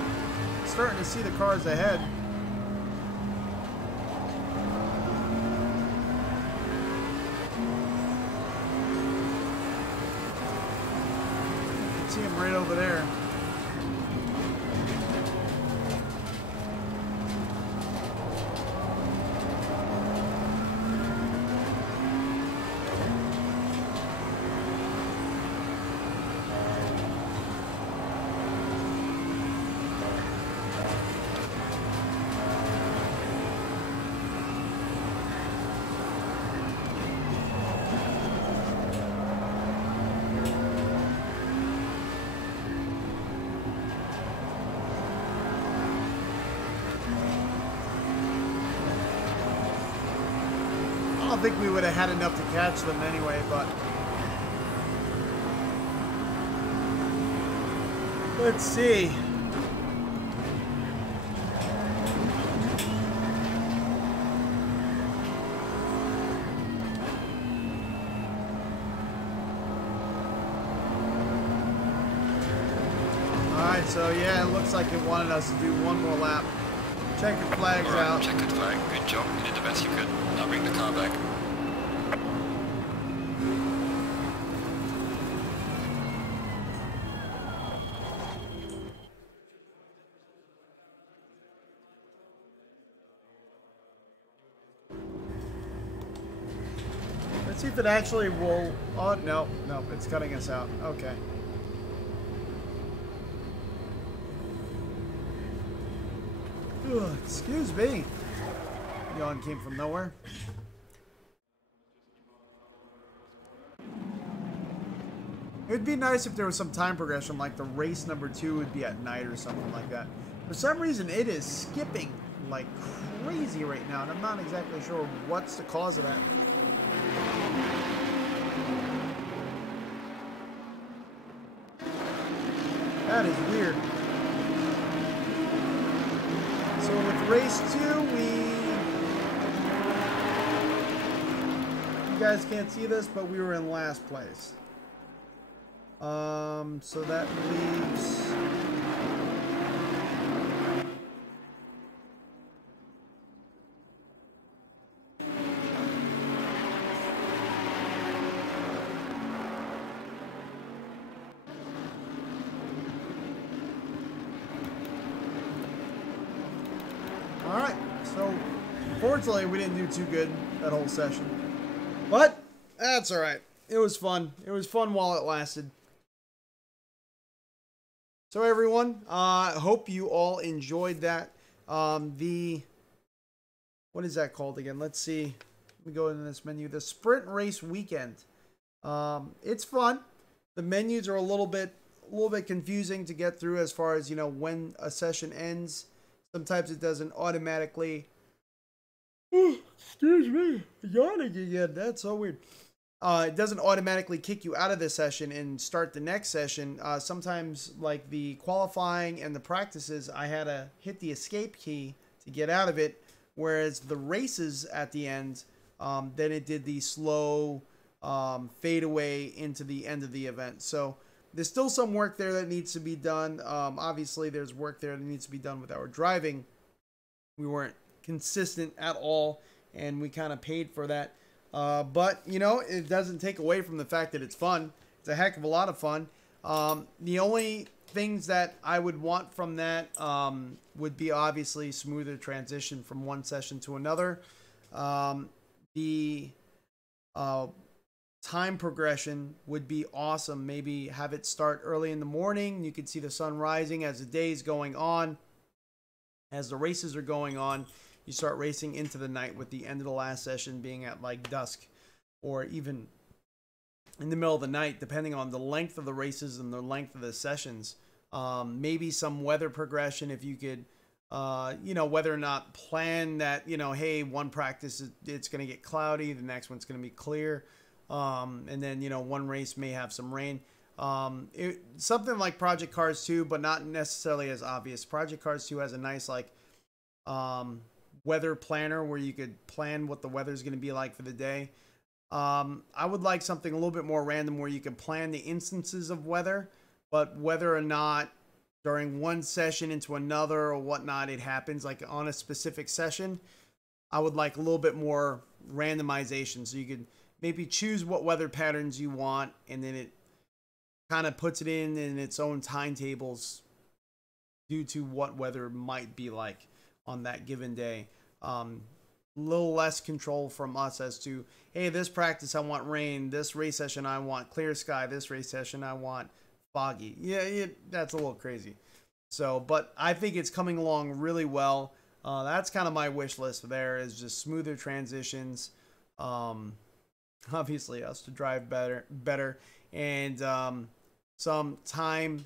starting to see the cars ahead. You can see them right over there. think we would have had enough to catch them anyway, but let's see. Alright, so yeah, it looks like it wanted us to do one more lap. Check your flags out. Check the flag. Good job. You did the best you could. Now bring the car back. Let's see if it actually will. Oh, no, no, it's cutting us out. Okay. Ugh, excuse me. Yawn came from nowhere. It would be nice if there was some time progression, like the race number 2 would be at night or something like that. For some reason, it is skipping like crazy right now, and I'm not exactly sure what's the cause of that. That is weird. So with race 2, you guys can't see this, but we were in last place. So that leaves Unfortunately, we didn't do too good that whole session. But that's alright. It was fun. It was fun while it lasted. So everyone, hope you all enjoyed that. What is that called again? Let's see. Let me go into this menu. The Sprint Race Weekend. It's fun. The menus are a little bit confusing to get through as far as, you know, when a session ends. Sometimes it doesn't automatically. Excuse me, yawning again. That's so weird. It doesn't automatically kick you out of the session and start the next session. Sometimes, like the qualifying and the practices, I had to hit the escape key to get out of it. Whereas the races at the end, then it did the slow fade away into the end of the event. So there's still some work there that needs to be done. Obviously, there's work there that needs to be done with our driving. We weren't consistent at all, and we kind of paid for that. But, you know, it doesn't take away from the fact that it's fun. It's a heck of a lot of fun. The only things that I would want from that would be obviously smoother transition from one session to another. The time progression would be awesome. Maybe have it start early in the morning. You could see the sun rising as the day's going on. As the races are going on, you start racing into the night, with the end of the last session being at like dusk or even in the middle of the night, depending on the length of the races and the length of the sessions. Maybe some weather progression, if you could, you know, whether or not plan that, you know, hey, one practice it's going to get cloudy, the next one's going to be clear, and then, you know, one race may have some rain. Something like Project Cars 2, but not necessarily as obvious. Project Cars 2 has a nice like weather planner where you could plan what the weather is going to be like for the day. I would like something a little bit more random where you can plan the instances of weather, but whether or not during one session into another or whatnot it happens like on a specific session, I would like a little bit more randomization, so you could maybe choose what weather patterns you want, and then it kind of puts it in its own timetables due to what weather might be like on that given day. A little less control from us as to, hey, this practice I want rain, this race session I want clear sky, this race session I want foggy. Yeah, that's a little crazy. So, but I think it's coming along really well. That's kind of my wish list there, is just smoother transitions. Obviously us to drive better, and some time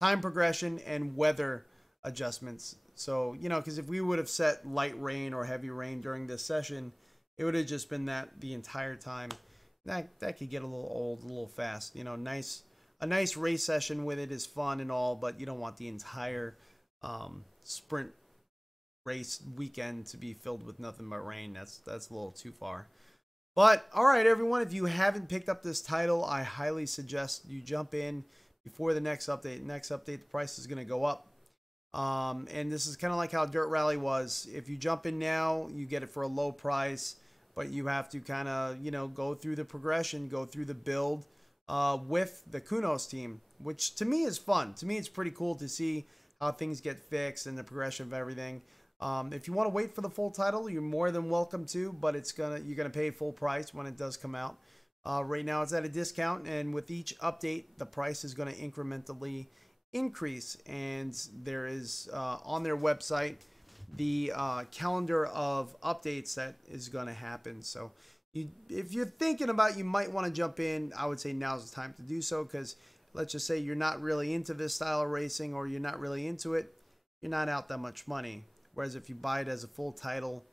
progression and weather adjustments So, you know, because if we would have set light rain or heavy rain during this session, it would have just been that the entire time. That could get a little old, a little fast. You know, a nice race session with it is fun and all, but you don't want the entire sprint race weekend to be filled with nothing but rain. That's a little too far. But all right, everyone, if you haven't picked up this title, I highly suggest you jump in before the next update. Next update, the price is going to go up. And this is kind of like how Dirt Rally was. If you jump in now, you get it for a low price, but you have to kind of, you know, go through the progression, go through the build with the Kunos team, which to me is fun. To me, it's pretty cool to see how things get fixed and the progression of everything. If you want to wait for the full title, you're more than welcome to, but you're gonna pay full price when it does come out. Right now it's at a discount, and with each update, the price is going to incrementally increase. And there is on their website the calendar of updates that is going to happen. So if you're thinking about, you might want to jump in, I would say now's the time to do so, because let's just say you're not really into this style of racing, or you're not really into it, you're not out that much money. Whereas if you buy it as a full title,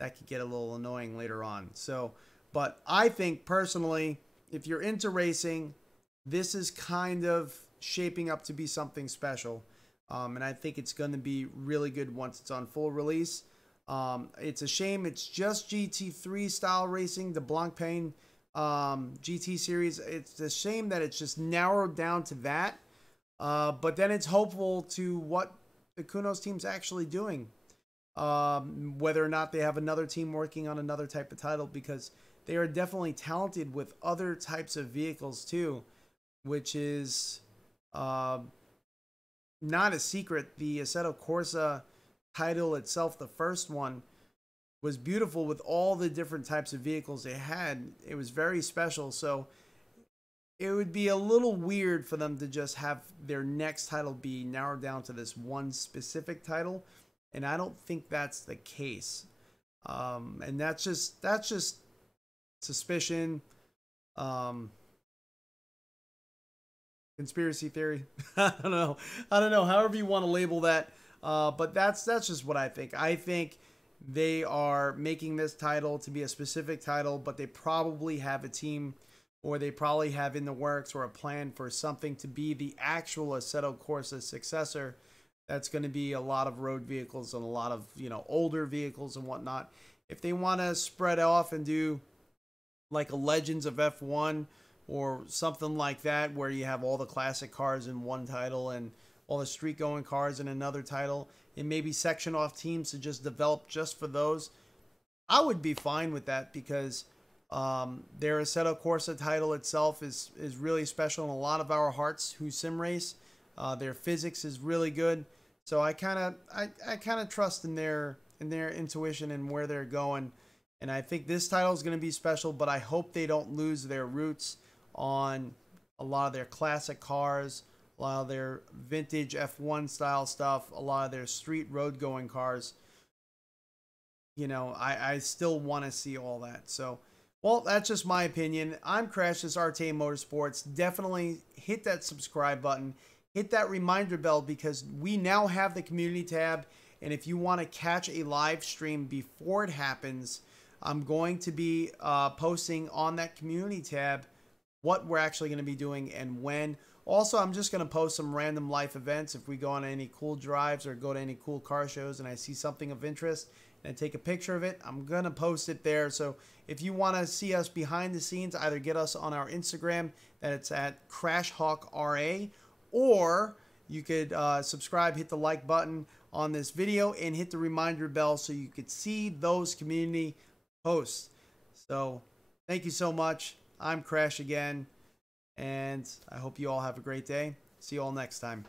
that could get a little annoying later on. So, but I think personally, if you're into racing, this is kind of shaping up to be something special. And I think it's going to be really good once it's on full release. It's a shame it's just GT3 style racing, the Blancpain GT series. It's a shame that it's just narrowed down to that. But then it's hopeful to what the Kunos team's actually doing. Whether or not they have another team working on another type of title, because they are definitely talented with other types of vehicles too, which is not a secret. The Assetto Corsa title itself, the first one, was beautiful with all the different types of vehicles they had. It was very special. So it would be a little weird for them to just have their next title be narrowed down to this one specific title. And I don't think that's the case. And that's just suspicion, conspiracy theory. I don't know. However you want to label that. But that's just what I think. I think they are making this title to be a specific title, but they probably have a team, or they probably have in the works or a plan for something to be the actual Assetto Corsa successor. That's going to be a lot of road vehicles and a lot of, you know, older vehicles and whatnot. If they want to spread off and do like a Legends of F1 or something like that, where you have all the classic cars in one title and all the street going cars in another title, and maybe section off teams to just develop just for those, I would be fine with that, because their Assetto Corsa title itself is really special in a lot of our hearts who sim race. Their physics is really good. So I kind of trust in their intuition and where they're going, and I think this title is going to be special. But I hope they don't lose their roots on a lot of their classic cars, a lot of their vintage F1 style stuff, a lot of their street road going cars. You know, I still want to see all that. So, well, that's just my opinion. I'm Crash, this RTA Motorsports. Definitely hit that subscribe button. Hit that reminder bell, because we now have the community tab. And if you want to catch a live stream before it happens, I'm going to be posting on that community tab what we're actually going to be doing and when. Also, I'm just going to post some random life events. If we go on any cool drives or go to any cool car shows and I see something of interest and I take a picture of it, I'm going to post it there. So if you want to see us behind the scenes, either get us on our Instagram, that it's at CrashHawkRA, or you could subscribe, hit the like button on this video, and hit the reminder bell so you could see those community posts. So thank you so much. I'm Crash again, and I hope you all have a great day. See you all next time.